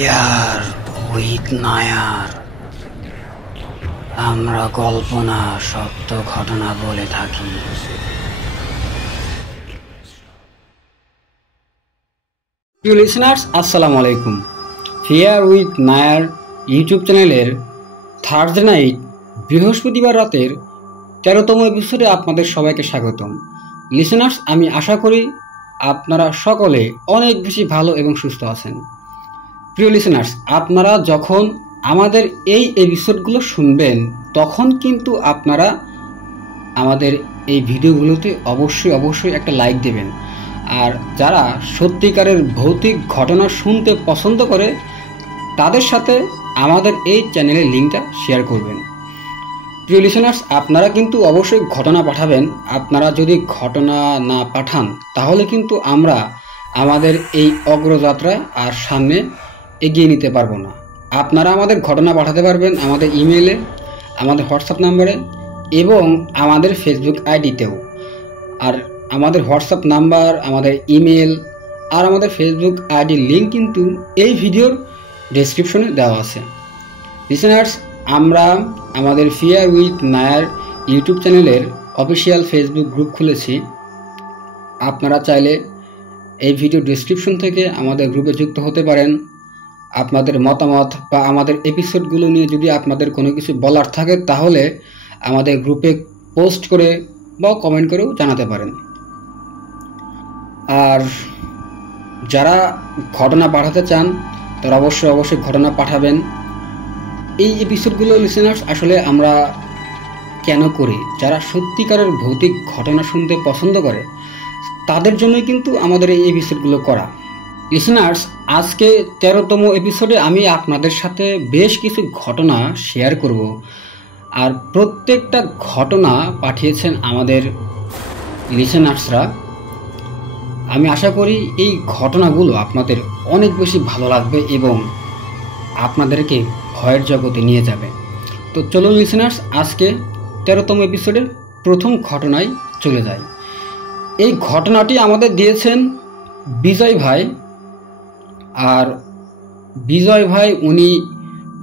Fear with Nair. আমরা কল্পনা সত্য ঘটনা বলে থাকি। প্রিয় লিসেনার্স, আসসালামু আলাইকুম। ফিয়ার উইথ নায়ার ইউটিউব চ্যানেলের থার্সডে নাইট বৃহস্পতিবার রাতের 13তম এপিসোডে আপনাদের সবাইকে স্বাগতম। লিসেনার্স, আমি আশা করি আপনারা সকলে অনেক বেশি ভালো এবং সুস্থ আছেন। প্রিয় লিসেনার্স, আপনারা যখন আমাদের এই এপিসোডগুলো শুনবেন তখন কিন্তু আপনারা আমাদের এই ভিডিওগুলোতে অবশ্যই একটা লাইক দেবেন। আর যারা সত্যিকারের ভৌতিক ঘটনা শুনতে পছন্দ করে তাদের সাথে আমাদের এই চ্যানেলের লিঙ্কটা শেয়ার করবেন। প্রিয় লিসেনার্স, আপনারা কিন্তু অবশ্যই ঘটনা পাঠাবেন। আপনারা যদি ঘটনা না পাঠান তাহলে কিন্তু আমরা আমাদের এই অগ্রযাত্রায় আর সামনে এগিয়ে নিতে পারবো না। আপনারা আমাদের ঘটনা পাঠাতে পারবেন আমাদের ইমেইলে, আমাদের হোয়াটসঅ্যাপ নাম্বারে এবং আমাদের ফেসবুক আইডিতেও। আর আমাদের হোয়াটসঅ্যাপ নাম্বার, আমাদের ইমেল আর আমাদের ফেসবুক আইডির লিঙ্ক কিন্তু এই ভিডিওর ডেসক্রিপশনে দেওয়া আছে। লিসেনার্স, আমরা আমাদের ফিয়ার উইথ নায়ার ইউটিউব চ্যানেলের অফিসিয়াল ফেসবুক গ্রুপ খুলেছি। আপনারা চাইলে এই ভিডিও ডেসক্রিপশন থেকে আমাদের গ্রুপে যুক্ত হতে পারেন। আপনাদের মতামত বা আমাদের এপিসোডগুলো নিয়ে যদি আপনাদের কোনো কিছু বলার থাকে তাহলে আমাদের গ্রুপে পোস্ট করে বা কমেন্ট করেও জানাতে পারেন। আর যারা ঘটনা পাঠাতে চান তারা অবশ্যই ঘটনা পাঠাবেন। এই এপিসোডগুলো লিসেনার্স আসলে আমরা কেন করি, যারা সত্যিকারের ভৌতিক ঘটনা শুনতে পছন্দ করে তাদের জন্যই কিন্তু আমাদের এই এপিসোডগুলো করা। লিসেনার্স, আজকে 13তম এপিসোডে আমি আপনাদের সাথে বেশ কিছু ঘটনা শেয়ার করব। আর প্রত্যেকটা ঘটনা পাঠিয়েছেন আমাদের লিসেনার্সরা। আমি আশা করি এই ঘটনাগুলো আপনাদের অনেক বেশি ভালো লাগবে এবং আপনাদেরকে ভয়ের জগতে নিয়ে যাবে। তো চলুন লিসেনার্স, আজকে 13তম এপিসোডের প্রথম ঘটনায় চলে যাই। এই ঘটনাটি আমাদের দিয়েছেন বিজয় ভাই। আর বিজয় ভাই উনি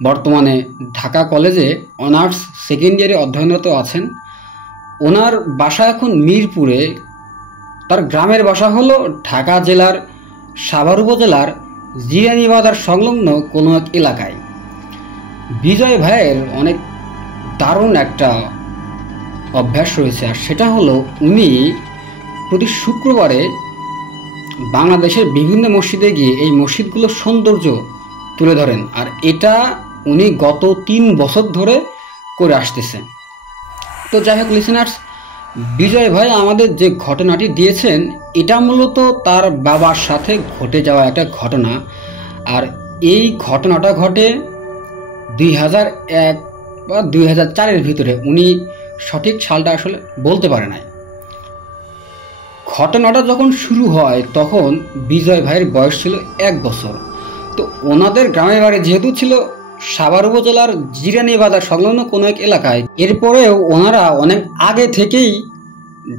বর্তমানে ঢাকা কলেজে অনার্স সেকেন্ড ইয়ারে অধ্যয়নরত আছেন। ওনার বাসা এখন মিরপুরে। তার গ্রামের বাসা হলো ঢাকা জেলার সাভার উপজেলার জিরানী বাজার সংলগ্ন কোনো এক এলাকায়। বিজয় ভাইয়ের অনেক দারুণ একটা অভ্যাস রয়েছে, আর সেটা হলো উনি প্রতি শুক্রবারে বাংলাদেশের বিভিন্ন মসজিদে গিয়ে এই মসজিদগুলোর সৌন্দর্য তুলে ধরেন। আর এটা উনি গত 3 বছর ধরে করে আসতেছেন। তো যাই হোক লিসেনার্স, বিজয় ভাই আমাদের যে ঘটনাটি দিয়েছেন এটা মূলত তার বাবার সাথে ঘটে যাওয়া একটা ঘটনা। আর এই ঘটনাটা ঘটে 2001 বা 2004-এর ভিতরে। উনি সঠিক সালটা আসলে বলতে পারে নাই। ঘটনাটা যখন শুরু হয় তখন বিজয় ভাইয়ের বয়স ছিল 1 বছর। তো ওনাদের গ্রামের বাড়ি যেহেতু ছিল সাভার উপজেলার জিরানী বাজার সংলগ্ন কোনো এক এলাকায়, এরপরেও ওনারা অনেক আগে থেকেই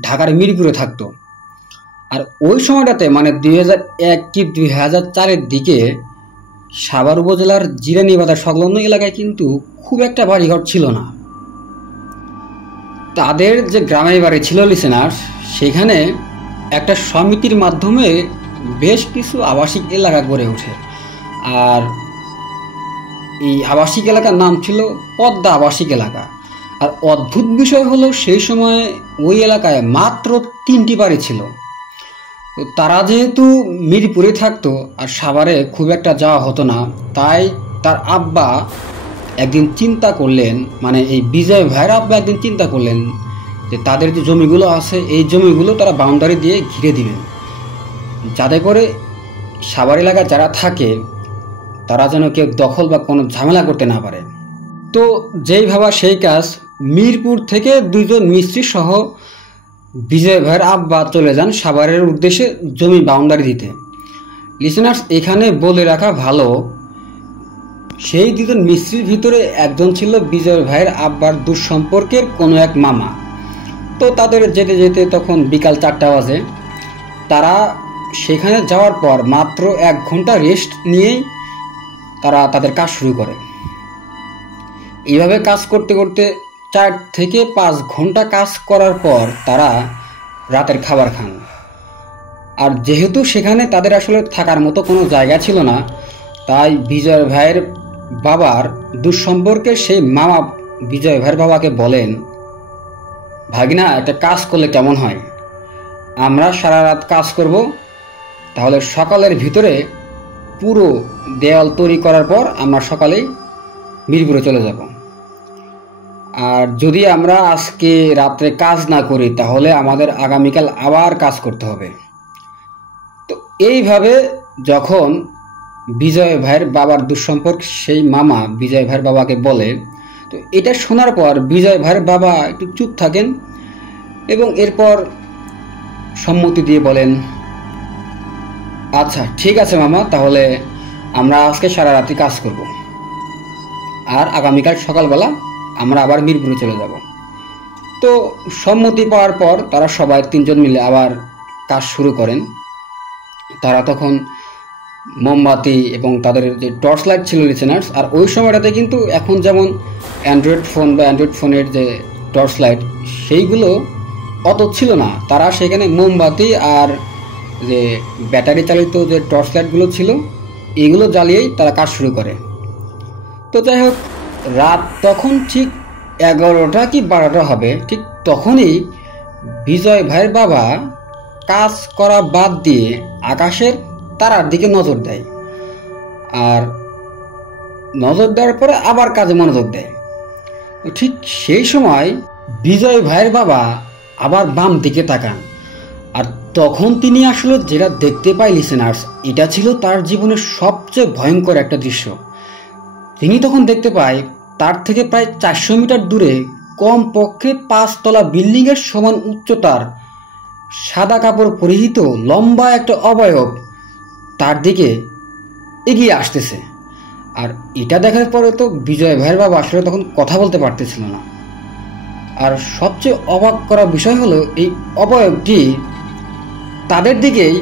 ঢাকার মিরপুরে থাকতো। আর ওই সময়টাতে মানে 2001 কি 2004-এর দিকে সাভার উপজেলার জিরানী বাজার সংলগ্ন এলাকায় কিন্তু খুব একটা বাড়িঘর ছিল না। তাদের যে গ্রামের বাড়ি ছিল লিসেনার্স, সেখানে একটা সমিতির মাধ্যমে বেশ কিছু আবাসিক এলাকা গড়ে ওঠে। আর এই আবাসিক এলাকার নাম ছিল পদ্মা আবাসিক এলাকা। আর অদ্ভুত বিষয় হলো সেই সময় ওই এলাকায় মাত্র 3টি বাড়ি ছিল। তো তারা যেহেতু মিরপুরে থাকতো আর সাভারে খুব একটা যাওয়া হতো না, তাই তার আব্বা একদিন চিন্তা করলেন, মানে এই বিজয় ভাইয়ের আব্বা একদিন চিন্তা করলেন যে তাদের যে জমিগুলো আছে এই জমিগুলো তারা বাউন্ডারি দিয়ে ঘিরে দিবেন, যাতে করে সাভার এলাকায় যারা থাকে তারা যেন কেউ দখল বা কোনো ঝামেলা করতে না পারে। তো যেই ভাবা সেই কাজ, মিরপুর থেকে 2 জন মিস্ত্রি সহ বিজয় ভাইয়ের আব্বা চলে যান সাভারের উদ্দেশ্যে জমি বাউন্ডারি দিতে। লিসেনার্স, এখানে বলে রাখা ভালো, সেই 2 জন মিস্ত্রির ভিতরে একজন ছিল বিজয় ভাইয়ের আব্বার দুঃসম্পর্কের কোনো এক মামা। তো তাদের যেতে যেতে তখন বিকাল 4টা বাজে। তারা সেখানে যাওয়ার পর মাত্র 1 ঘন্টা রেস্ট নিয়েই তারা তাদের কাজ শুরু করে। এইভাবে কাজ করতে করতে 4 থেকে 5 ঘন্টা কাজ করার পর তারা রাতের খাবার খান। আর যেহেতু সেখানে তাদের আসলে থাকার মতো কোনো জায়গা ছিল না, তাই বিজয় ভাইয়ের বাবার দুঃসম্পর্কে সেই মামা বিজয় ভাইয়ের বাবাকে বলেন, ভাগিনা একটা কাজ করলে কেমন হয়, আমরা সারা রাত কাজ করব, তাহলে সকালের ভিতরে পুরো দেওয়াল তৈরি করার পর আমরা সকালেই মিরপুরে চলে যাব। আর যদি আমরা আজকে রাত্রে কাজ না করি তাহলে আমাদের আগামীকাল আবার কাজ করতে হবে। তো এইভাবে যখন বিজয় ভাইয়ের বাবার দুঃসম্পর্ক সেই মামা বিজয় ভাইয়ের বাবাকে বলে, তো এটা শোনার পর বিজয় ভাইয়ের বাবা একটু চুপ থাকেন এবং এরপর সম্মতি দিয়ে বলেন, আচ্ছা ঠিক আছে মামা, তাহলে আমরা আজকে সারা রাতি কাজ করব, আর আগামীকাল সকালবেলা আমরা আবার মিরপুরে চলে যাব। তো সম্মতি পাওয়ার পর তারা সবাই 3 জন মিলে আবার কাজ শুরু করেন। তারা তখন মোমবাতি এবং তাদের যে টর্চ লাইট ছিল লিসেনার্স, আর ওই সময়টাতে কিন্তু এখন যেমন অ্যান্ড্রয়েড ফোন বা অ্যান্ড্রয়েড ফোনের যে টর্চ লাইট সেইগুলো অত ছিল না। তারা সেখানে মোমবাতি আর যে ব্যাটারি চালিত যে টর্চ লাইটগুলো ছিল এইগুলো জ্বালিয়েই তারা কাজ শুরু করে। তো যাই হোক, রাত তখন ঠিক 11টা কি 12টা হবে, ঠিক তখনই বিজয় ভাইয়ের বাবা কাজ করা বাদ দিয়ে আকাশের তারার দিকে নজর দেয়, আর নজর দেওয়ার পরে আবার কাজে মনোযোগ দেয়। ঠিক সেই সময় বিজয় ভাইয়ের বাবা আবার বাম দিকে তাকান, আর তখন তিনি আসলে যেটা দেখতে পায় লিসেনার্স, এটা ছিল তার জীবনের সবচেয়ে ভয়ঙ্কর একটা দৃশ্য। তিনি তখন দেখতে পায় তার থেকে প্রায় 400 মিটার দূরে কমপক্ষে 5 তলা বিল্ডিংয়ের সমান উচ্চতার সাদা কাপড় পরিহিত লম্বা একটা অবয়ব তার দিকে এগিয়ে আসতেছে। আর এটা দেখার পরে তো বিজয় ভাইয়ের বাবা আসলে তখন কথা বলতে পারতেছিল না। আর সবচেয়ে অবাক করা বিষয় হলো এই অবয়বটি তাদের দিকেই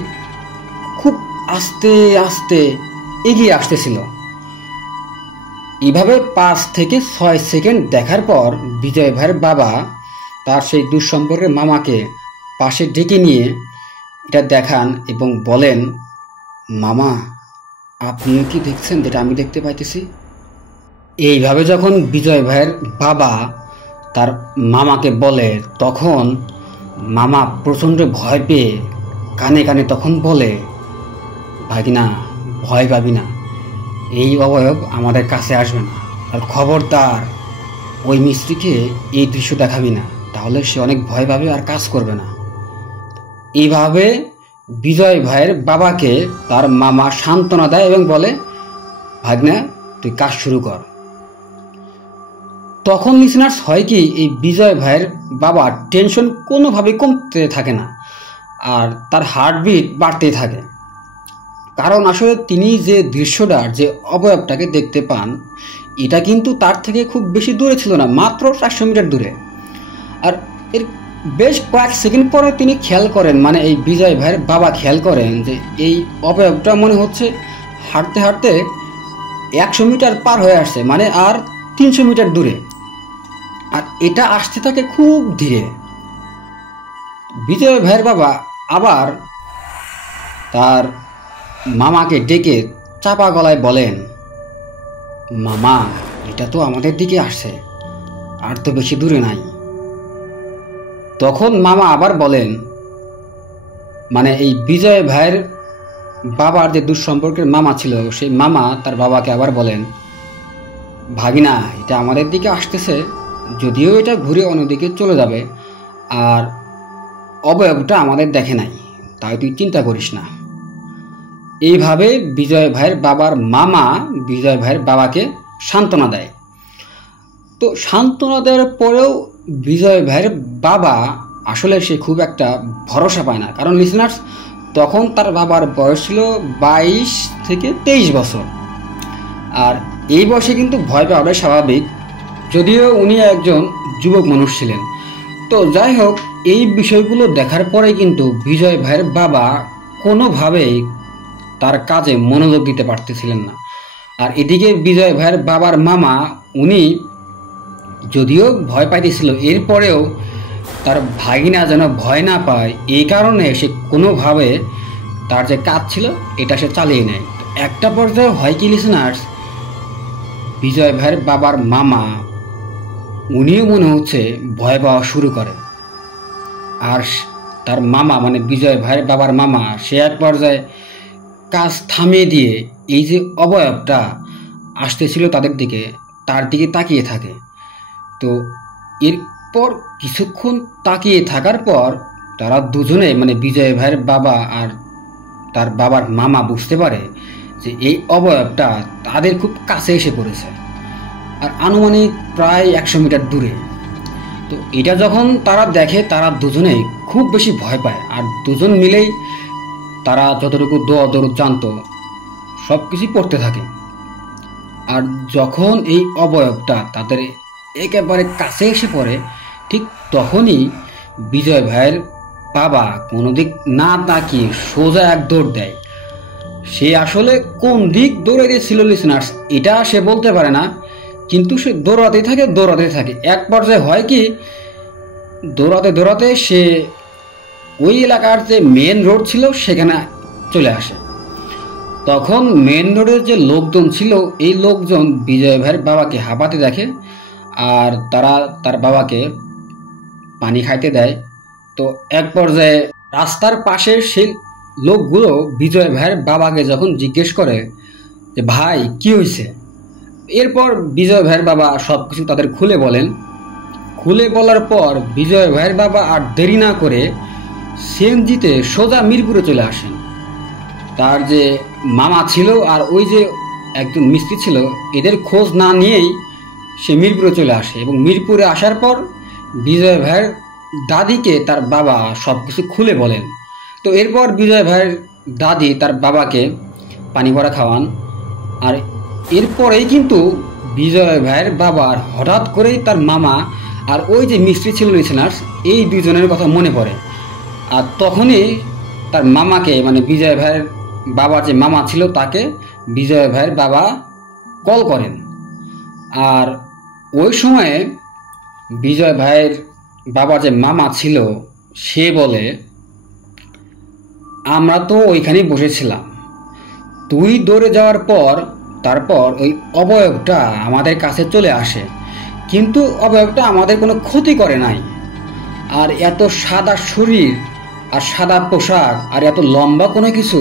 খুব আস্তে আস্তে এগিয়ে আসতেছিল। এইভাবে 5 থেকে 6 সেকেন্ড দেখার পর বিজয় ভাইয়ের বাবা তার সেই দুঃসম্পর্কের মামাকে পাশে ডেকে নিয়ে এটা দেখান এবং বলেন, মামা আপনিও কি দেখছেন যেটা আমি দেখতে পাইতেছি? এইভাবে যখন বিজয় ভাইয়ের বাবা তার মামাকে বলে, তখন মামা প্রচণ্ড ভয় পেয়ে কানে কানে তখন বলে, ভাগিনা ভয় পাবি না, এই অবয়ব আমাদের কাছে আসবে না, আর খবরদার ওই মিস্ত্রিকে এই দৃশ্য দেখাবি না, তাহলে সে অনেক ভয় পাবে আর কাজ করবে না। এইভাবে বিজয় ভাইয়ের বাবাকে তার মামা সান্ত্বনা দেয় এবং বলে, ভাগনা তুই কাজ শুরু কর। তখন লিসেনার্স হয় কি, এই বিজয় ভাইয়ের বাবার টেনশন কোনোভাবে কমতে থাকে না, আর তার হার্টবিট বাড়তেই থাকে। কারণ আসলে তিনি যে দৃশ্যটার যে অবয়বটাকে দেখতে পান, এটা কিন্তু তার থেকে খুব বেশি দূরে ছিল না, মাত্র 400 মিটার দূরে। আর এর বেশ কয়েক সেকেন্ড পরে তিনি খেয়াল করেন, মানে এই বিজয় ভাইয়ের বাবা খেয়াল করেন যে এই অবয়বটা মনে হচ্ছে হাঁটতে হাঁটতে 100 মিটার পার হয়ে আসছে, মানে আর 300 মিটার দূরে, আর এটা আসতে থাকে খুব ধীরে। বিজয় ভাইয়ের বাবা আবার তার মামাকে ডেকে চাপা গলায় বলেন, মামা এটা তো আমাদের দিকে আসছে, আর তো বেশি দূরে নাই। তখন মামা আবার বলেন, মানে এই বিজয় ভাইয়ের বাবার যে দুঃসম্পর্কের মামা ছিল সেই মামা তার বাবাকে আবার বলেন, ভাগিনা এটা আমাদের দিকে আসতেছে, যদিও এটা ঘুরে অন্যদিকে চলে যাবে, আর অবয়বটা আমাদের দেখে নাই, তাই তুই চিন্তা করিস না। এইভাবে বিজয় ভাইয়ের বাবার মামা বিজয় ভাইয়ের বাবাকে সান্ত্বনা দেয়। তো সান্ত্বনা দেওয়ার পরেও বিজয় ভাইয়ের বাবা আসলে সে খুব একটা ভরসা পায় না, কারণ লিসেনার্স তখন তার বাবার বয়স ছিল 22 থেকে 23 বছর, আর এই বয়সে কিন্তু ভয় পাওয়াটাই স্বাভাবিক, যদিও উনি একজন যুবক মানুষ ছিলেন। তো যাই হোক, এই বিষয়গুলো দেখার পরে কিন্তু বিজয় ভাইয়ের বাবা কোনোভাবেই তার কাজে মনোযোগ দিতে পারতেছিলেন না। আর এদিকে বিজয় ভাইয়ের বাবার মামা উনি যদিও ভয় পাইতেছিল, এরপরেও তার ভাগিনা যেন ভয় না পায় এই কারণে সে কোনোভাবে তার যে কাজ ছিল এটা সে চালিয়ে নেয়। একটা পর্যায়ে হয় কি লিসেনার্স, বিজয় ভাইয়ের বাবার মামা উনিও মনে হচ্ছে ভয় পাওয়া শুরু করে। আর তার মামা মানে বিজয় ভাইয়ের বাবার মামা সে এক পর্যায়ে কাজ থামিয়ে দিয়ে এই যে অবয়বটা আসতেছিল তাদের দিকে, তার দিকে তাকিয়ে থাকে। তো এরপর কিছুক্ষণ তাকিয়ে থাকার পর তারা দুজনে মানে বিজয় ভাইয়ের বাবা আর তার বাবার মামা বুঝতে পারে যে এই অবয়বটা তাদের খুব কাছে এসে পড়েছে, আর আনুমানিক প্রায় 100 মিটার দূরে। তো এটা যখন তারা দেখে তারা দুজনেই খুব বেশি ভয় পায়, আর দুজন মিলেই তারা যতটুকু দোয়া দরুদ জানতো সব কিছুই পড়তে থাকে। আর যখন এই অবয়বটা তাদের একেবারে কাছে এসে পড়ে ঠিক তখনই বিজয় ভাইয়ের বাবা কোনো দিক না তাকিয়ে সোজা এক দৌড় দেয়। সে আসলে কোন দিক দৌড়ে দিয়েছিল লিসেনার্স এটা সে বলতে পারে না, কিন্তু সে দৌড়াতেই থাকে। এক পর্যায়ে হয় কি, দৌড়াতে দৌড়াতে সে ওই এলাকার যে মেন রোড ছিল সেখানে চলে আসে। তখন মেন রোডের যে লোকজন ছিল এই লোকজন বিজয় ভাইয়ের বাবাকে হাঁপাতে দেখে, আর তারা তার বাবাকে পানি খাইতে দেয়। তো এক পর্যায়ে রাস্তার পাশে সেই লোকগুলো বিজয় ভাইয়ের বাবাকে যখন জিজ্ঞেস করে যে ভাই কি হয়েছে, এরপর বিজয় ভাইয়ের বাবা সব কিছু তাদের খুলে বলেন। খুলে বলার পর বিজয় ভাইয়ের বাবা আর দেরি না করে সিএনজিতে সোজা মিরপুরে চলে আসেন। তার যে মামা ছিল আর ওই যে একজন মিস্ত্রি ছিল এদের খোঁজ না নিয়েই সে মিরপুরে চলে আসে, এবং মিরপুরে আসার পর বিজয় ভাইয়ের দাদিকে তার বাবা সব কিছু খুলে বলেন। তো এরপর বিজয় ভাইয়ের দাদি তার বাবাকে পানি ভরা খাওয়ান। আর এরপরেই কিন্তু বিজয় ভাইয়ের বাবার হঠাৎ করেই তার মামা আর ওই যে মিস্ত্রি ছিল লিসেনার্স এই দুজনের কথা মনে পড়ে। আর তখনই তার মামাকে মানে বিজয় ভাইয়ের বাবার যে মামা ছিল তাকে বিজয় ভাইয়ের বাবা কল করেন। আর ওই সময়ে বিজয় ভাইয়ের বাবার যে মামা ছিল সে বলে, আমরা তো ওইখানেই বসেছিলাম, তুই দৌড়ে যাওয়ার পর তারপর ওই অবয়বটা আমাদের কাছে চলে আসে, কিন্তু অবয়বটা আমাদের কোনো ক্ষতি করে নাই। আর এত সাদা শরীর আর সাদা পোশাক আর এত লম্বা কোনো কিছু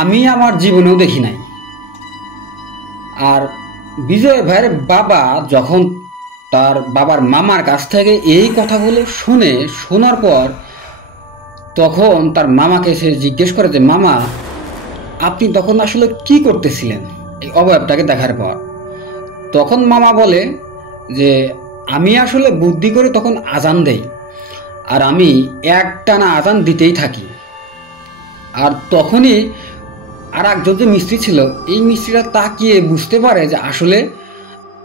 আমি আমার জীবনেও দেখি নাই। আর বিজয় ভাইয়ের বাবা যখন তার বাবার মামার কাছ থেকে এই কথাগুলো শোনার পর তখন তার মামাকে সে জিজ্ঞেস করে যে মামা আপনি তখন আসলে কি করতেছিলেন এই অবয়বটাকে দেখার পর? তখন মামা বলে যে আমি আসলে বুদ্ধি করে তখন আজান দেই, আর আমি একটানা আজান দিতেই থাকি। আর তখনই আর একজন যে মিস্ত্রি ছিল এই মিস্ত্রিরা তাকিয়ে বুঝতে পারে যে আসলে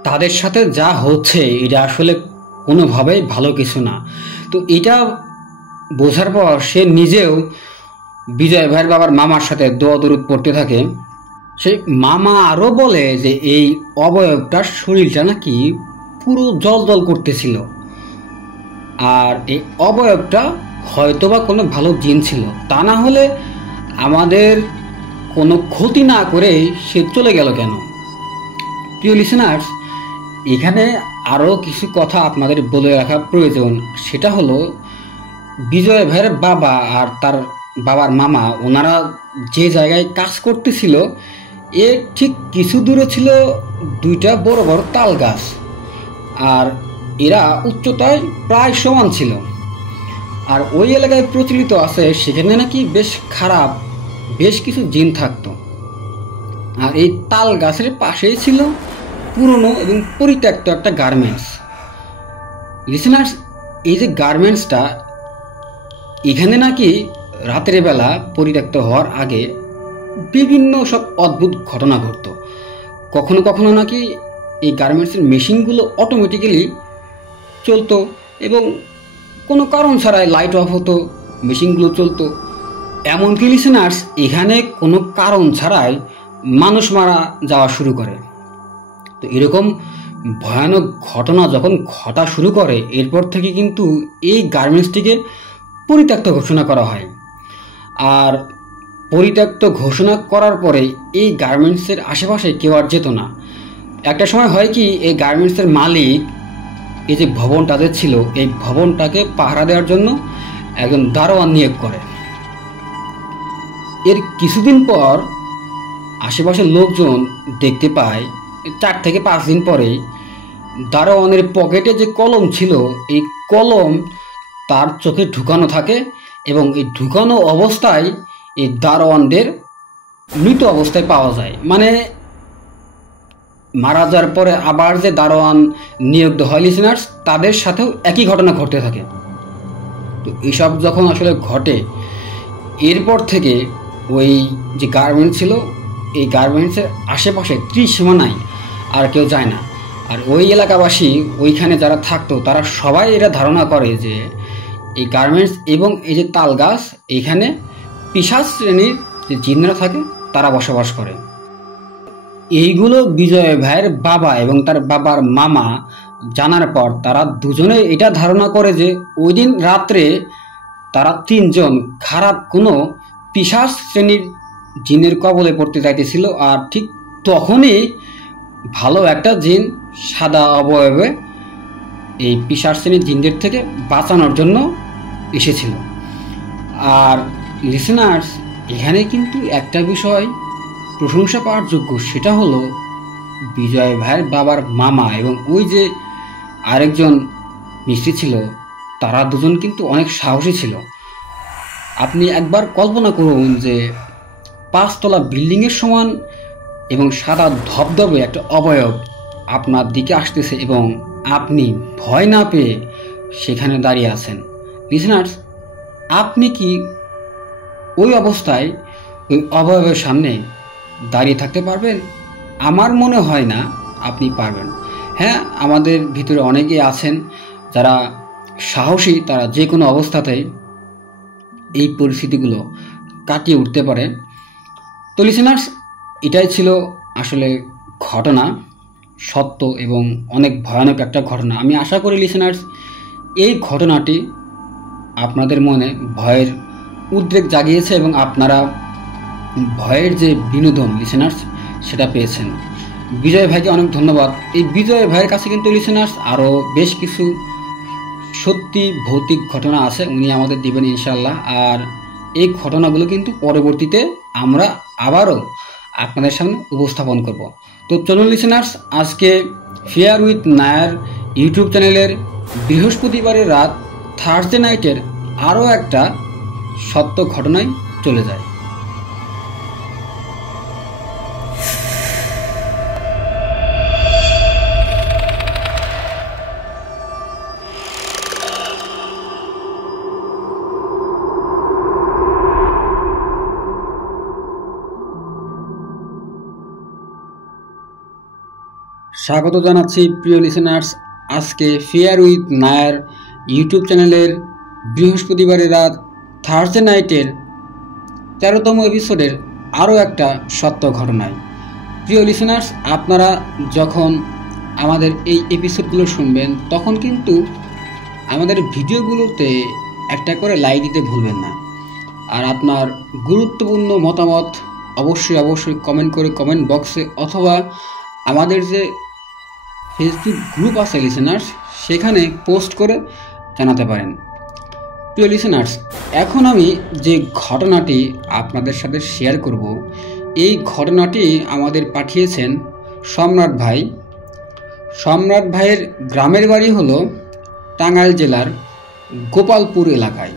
তাদের সাথে যা হচ্ছে এটা আসলে কোনোভাবেই ভালো কিছু না। তো এটা বোঝার পর সে নিজেও বিজয় ভাইয়ের বাবার মামার সাথে দোয়া দরুদ পড়তে থাকে। সেই মামা আরও বলে যে এই অবয়বটার শরীরটা নাকি পুরো জল করতেছিল, আর এই অবয়বটা হয়তোবা কোনো ভালো জিন ছিল, তা না হলে আমাদের কোনো ক্ষতি না করে সে চলে গেল কেন? প্রিয় লিসেনার্স, এখানে আরও কিছু কথা আপনাদের বলে রাখা প্রয়োজন। সেটা হলো বিজয় ভাইয়ের বাবা আর তার বাবার মামা ওনারা যে জায়গায় কাজ করতেছিল এর ঠিক কিছু দূরে ছিল দুইটা বড় বড় তাল গাছ, আর এরা উচ্চতায় প্রায় সমান ছিল। আর ওই এলাকায় প্রচলিত আছে সেখানে নাকি বেশ কিছু জিন থাকতো। আর এই তাল গাছের পাশেই ছিল পুরনো এবং পরিত্যক্ত একটা গার্মেন্টস। লিসেনার্স, এই যে গার্মেন্টসটা এখানে নাকি রাতের বেলা পরিত্যক্ত হওয়ার আগে বিভিন্ন সব অদ্ভুত ঘটনা ঘটত। কখনো কখনো নাকি এই গার্মেন্টসের মেশিনগুলো অটোমেটিক্যালি চলতো এবং কোনো কারণ ছাড়াই লাইট অফ হতো, মেশিনগুলো চলতো। এমনকি লিসেনার্স এখানে কোনো কারণ ছাড়াই মানুষ মারা যাওয়া শুরু করে। তো এরকম ভয়ানক ঘটনা যখন ঘটা শুরু করে, এরপর থেকে কিন্তু এই গার্মেন্টসটিকে পরিত্যক্ত ঘোষণা করা হয়। আর পরিত্যক্ত ঘোষণা করার পরে এই গার্মেন্টসের আশেপাশে কেউ আর যেত না। একটা সময় হয় কি, এই গার্মেন্টসের মালিক এই যে ভবনটাতে ছিল, এই ভবনটাকে পাহারা দেওয়ার জন্য একজন দারোয়ান নিয়োগ করে। এর কিছুদিন পর আশেপাশের লোকজন দেখতে পায় 4 থেকে 5 দিন পরেই দারোয়ানের পকেটে যে কলম ছিল, এই কলম তার চোখে ঢুকানো থাকে এবং এই ঢুকানো অবস্থায় এই দারোয়ানদের মৃত অবস্থায় পাওয়া যায়। মানে মারা যাওয়ার পরে আবার যে দারোয়ান নিয়োগ হয় লিসেনার্স, তাদের সাথেও একই ঘটনা ঘটতে থাকে। তো এসব যখন আসলে ঘটে, এরপর থেকে ওই যে গার্মেন্টস ছিল, এই গার্মেন্টসের আশেপাশে ত্রিসীমানায় আর কেউ যায় না। আর ওই এলাকাবাসী, ওইখানে যারা থাকতো, তারা সবাই এটা ধারণা করে যে এই গার্মেন্টস এবং এই যে তাল গাছ, এইখানে পিশাচ শ্রেণীর যে জিনরা থাকে তারা বসবাস করে। এইগুলো বিজয় ভাইয়ের বাবা এবং তার বাবার মামা জানার পর তারা দুজনে এটা ধারণা করে যে ওই দিন রাত্রে তারা 3 জন খারাপ কোনো পিশাচ শ্রেণীর জিনের কবলে পড়তে চাইতেছিল। আর ঠিক তখনই ভালো একটা জিন সাদা অবয়বে এই পিশাচ শ্রেণীর জিনদের থেকে বাঁচানোর জন্য এসেছিল। আর লিসেনার্স, এখানে কিন্তু একটা বিষয় প্রশংসা পাওয়ার যোগ্য, সেটা হলো বিজয় ভাইয়ের বাবার মামা এবং ওই যে আরেকজন মিস্ত্রি ছিল, তারা দুজন কিন্তু অনেক সাহসী ছিল। আপনি একবার কল্পনা করুন যে 5 তলা বিল্ডিংয়ের সমান এবং সাদা ধবধবে একটা অবয়ব আপনার দিকে আসতেছে এবং আপনি ভয় না পেয়ে সেখানে দাঁড়িয়ে আছেন। লিসেনার্স, আপনি কি ওই অবস্থায় ওই অবয়বের সামনে দাঁড়িয়ে থাকতে পারবেন? আমার মনে হয় না আপনি পারবেন। হ্যাঁ, আমাদের ভিতরে অনেকেই আছেন যারা সাহসী, তারা যে কোনো অবস্থাতেই এই পরিস্থিতিগুলো কাটিয়ে উঠতে পারে। তো লিসেনার্স, এটাই ছিল আসলে ঘটনা, সত্য এবং অনেক ভয়ানক একটা ঘটনা। আমি আশা করি লিসেনার্স, এই ঘটনাটি আপনাদের মনে ভয়ের উদ্রেক জাগিয়েছে এবং আপনারা ভয়ের যে বিনোদন লিসেনার্স সেটা পেয়েছেন। বিজয় ভাইকে অনেক ধন্যবাদ। এই বিজয় ভাইয়ের কাছে কিন্তু লিসেনার্স আরও বেশ কিছু সত্যি ভৌতিক ঘটনা আছে, উনি আমাদের দিবেন ইনশাল্লাহ। আর এই ঘটনাগুলো কিন্তু পরবর্তীতে আমরা আবারও আপনাদের সামনে উপস্থাপন করব। তো চলুন লিসেনার্স, আজকে ফেয়ার উইথ নায়ার ইউটিউব চ্যানেলের বৃহস্পতিবারের রাত থার্সডে নাইটের আরও একটা সত্য ঘটনায় চলে যায়। স্বাগত জানাচ্ছি প্রিয় লিসেনার্স, আজকে ফেয়ার উইথ নায়ার ইউটিউব চ্যানেলের বৃহস্পতিবারের রাত থার্সডে নাইটের 13তম এপিসোডের আরও একটা সত্য ঘটনায়। প্রিয় লিসেনার্স, আপনারা যখন আমাদের এই এপিসোডগুলো শুনবেন তখন কিন্তু আমাদের ভিডিওগুলোতে একটা করে লাইক দিতে ভুলবেন না। আর আপনার গুরুত্বপূর্ণ মতামত অবশ্যই কমেন্ট করে কমেন্ট বক্সে অথবা আমাদের যে ফেসবুক গ্রুপ আছে লিসেনার্স, সেখানে পোস্ট করে জানাতে পারেন। প্রিয় লিসেনার্স, এখন আমি যে ঘটনাটি আপনাদের সাথে শেয়ার করব, এই ঘটনাটি আমাদের পাঠিয়েছেন সম্রাট ভাই। সম্রাট ভাইয়ের গ্রামের বাড়ি হলো টাঙ্গাইল জেলার গোপালপুর এলাকায়।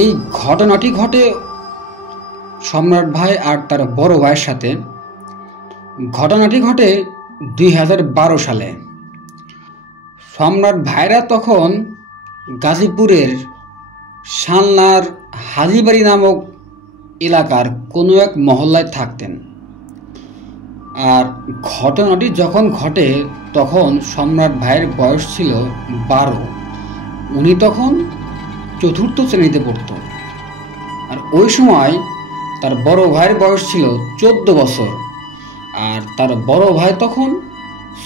এই ঘটনাটি ঘটে সম্রাট ভাই আর তার বড় ভাইয়ের সাথে। ঘটনাটি ঘটে 2012 সালে। সম্রাট ভাইরা তখন গাজীপুরের শালনার হাজিবাড়ি নামক এলাকার কোনো এক মহল্লায় থাকতেন। আর ঘটনাটি যখন ঘটে তখন সম্রাট ভাইয়ের বয়স ছিল 12। উনি তখন 4র্থ শ্রেণীতে পড়ত। আর ওই সময় তার বড় ভাইয়ের বয়স ছিল 14 বছর, আর তার বড় ভাই তখন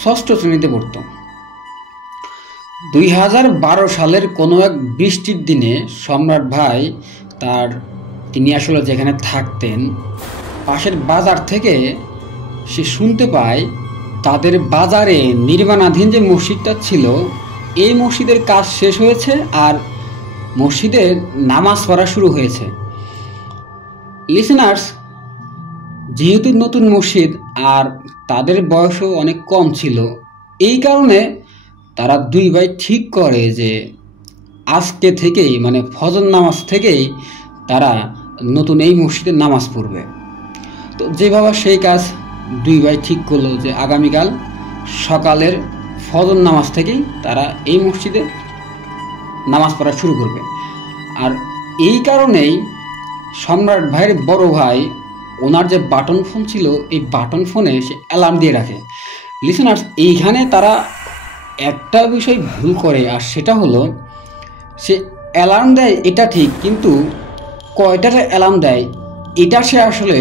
6ষ্ঠ শ্রেণীতে পড়ত। 2012 সালের কোনো এক বৃষ্টির দিনে সম্রাট ভাই তিনি আসলে যেখানে থাকতেন পাশের বাজার থেকে সে শুনতে পায় তাদের বাজারে নির্মাণাধীন যে মসজিদটা ছিল এই মসজিদের কাজ শেষ হয়েছে আর মসজিদে নামাজ পড়া শুরু হয়েছে। লিসেনার্স, যেহেতু নতুন মসজিদ আর তাদের বয়সও অনেক কম ছিল, এই কারণে তারা দুই ভাই ঠিক করে যে আজকে থেকেই মানে ফজর নামাজ থেকেই তারা নতুন এই মসজিদে নামাজ পড়বে। তো যেভাবে সেই কাজ দুই ভাই ঠিক করলো যে আগামীকাল সকালের ফজর নামাজ থেকেই তারা এই মসজিদে নামাজ পড়া শুরু করবে। আর এই কারণেই সম্রাট ভাইয়ের বড় ভাই ওনার যে বাটন ফোন ছিল এই বাটন ফোনে সে অ্যালার্ম দিয়ে রাখে। লিসেনার্স, এইখানে তারা একটা বিষয় ভুল করে, আর সেটা হলো সে অ্যালার্ম দেয় এটা ঠিক, কিন্তু কয়টার অ্যালার্ম দেয় এটা সে আসলে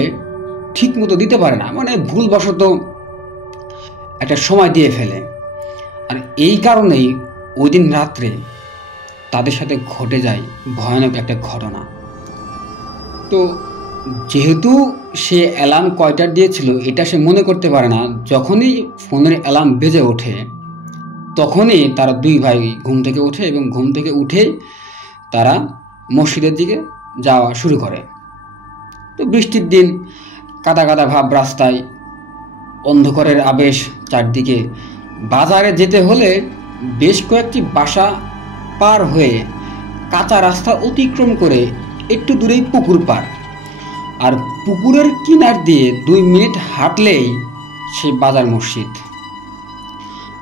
ঠিক মতো দিতে পারে না, মানে ভুলবশত একটা সময় দিয়ে ফেলে। আর এই কারণেই ওই দিন রাত্রে তাদের সাথে ঘটে যায় ভয়ানক একটা ঘটনা। তো যেহেতু সে অ্যালার্ম কয়টার দিয়েছিল এটা সে মনে করতে পারে না, যখনই ফোনের অ্যালার্ম বেজে ওঠে তখনই তারা দুই ভাই ঘুম থেকে ওঠে এবং ঘুম থেকে উঠে তারা মসজিদের দিকে যাওয়া শুরু করে। তো বৃষ্টির দিন, কাদা কাদা ভাব রাস্তায়, অন্ধকারের আবেশ চারদিকে। বাজারে যেতে হলে বেশ কয়েকটি বাসা পার হয়ে কাঁচা রাস্তা অতিক্রম করে একটু দূরেই পুকুর পার, আর পুকুরের কিনার দিয়ে 2 মিনিট হাঁটলেই সে বাজার মসজিদ।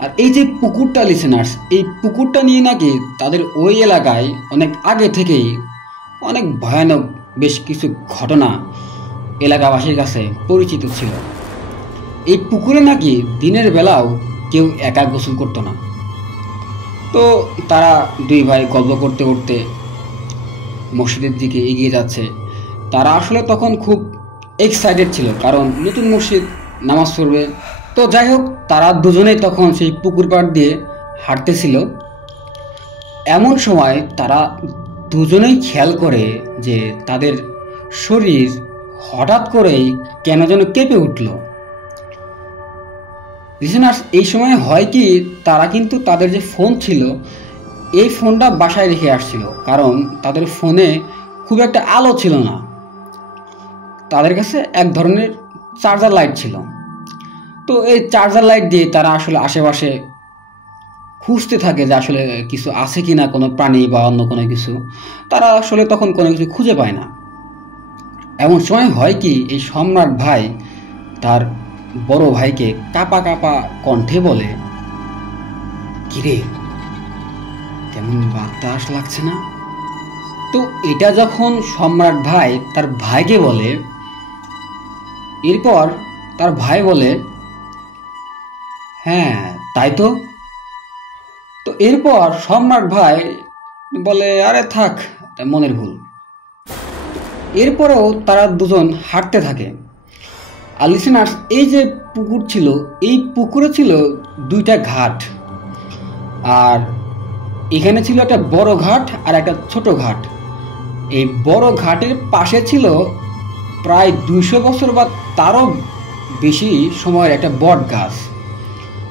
আর এই যে পুকুরটা লিসেনার্স, এই পুকুরটা নিয়ে নাকি তাদের ওই এলাকায় অনেক আগে থেকেই অনেক ভয়ানক বেশ কিছু ঘটনা এলাকাবাসীর কাছে পরিচিত ছিল। এই পুকুরে নাকি দিনের বেলাও কেউ একা গোসল করতো না। তো তারা দুই ভাই গল্প করতে করতে মসজিদের দিকে এগিয়ে যাচ্ছে। তারা আসলে তখন খুব এক্সাইটেড ছিল, কারণ নতুন মসজিদ, নামাজ পড়বে। তো যাই হোক, তারা দুজনেই তখন সেই পুকুর পাড় দিয়ে হাঁটতেছিল। এমন সময় তারা দুজনেই খেয়াল করে যে তাদের শরীর হঠাৎ করেই কেন যেন কেঁপে উঠল। লিসেনার্স, এই সময় হয় কি, তারা কিন্তু তাদের যে ফোন ছিল এই ফোনটা বাসায় রেখে আসছিল, কারণ তাদের ফোনে খুব একটা আলো ছিল না। তাদের কাছে এক ধরনের চার্জার লাইট ছিল। তো এই চার্জার লাইট দিয়ে তারা আসলে আশেপাশে খুঁজতে থাকে যে আসলে কিছু আছে কি না, কোনো প্রাণী বা অন্য কোনো কিছু। তারা আসলে তখন কোনো কিছু খুঁজে পায় না। এমন সময় হয় কি, এই সম্রাট ভাই তার বড় ভাইকে কাঁপা কাঁপা কণ্ঠে বলে, কিরে, কেমন বাতাস লাগছে না? তো এটা যখন সম্রাট ভাই তার ভাইকে বলে, এরপর তার ভাই বলে, হ্যাঁ তাই তো। তো এরপর সম্রাট ভাই বলে, আরে থাক, মনের ভুল। এরপরেও তারা দুজন হাঁটতে থাকে। আর লিসেনার্স, এই যে পুকুর ছিল, এই পুকুরে ছিল 2টা ঘাট, আর এখানে ছিল একটা বড় ঘাট আর একটা ছোট ঘাট। এই বড় ঘাটের পাশে ছিল প্রায় 200 বছর বা তারও বেশি সময়ের একটা বট গাছ।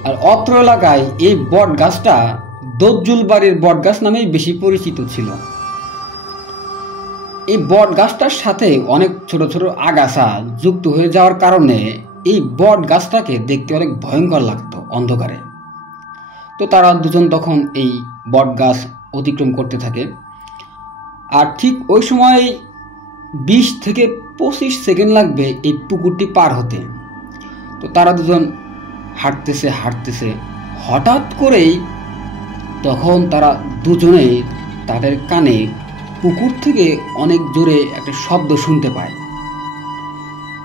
আর অত্র এলাকায় এই বট গাছটা দজ্জুল বাড়ির বট গাছ নামেই বেশি পরিচিত ছিল। এই বট গাছটার সাথে অনেক ছোট ছোট আগাছা যুক্ত হয়ে যাওয়ার কারণে এই বট গাছটাকে দেখতে অনেক ভয়ঙ্কর লাগতো অন্ধকারে। তো তারা দুজন তখন এই বট গাছ অতিক্রম করতে থাকে। আর ঠিক ওই সময় 20 থেকে 25 সেকেন্ড লাগবে এই পুকুরটি পার হতে। তো তারা দুজন হাঁটতেছে হাঁটতেছে, হঠাৎ করেই তখন তারা দুজনেই তাদের কানে পুকুর থেকে অনেক জোরে একটা শব্দ শুনতে পায়।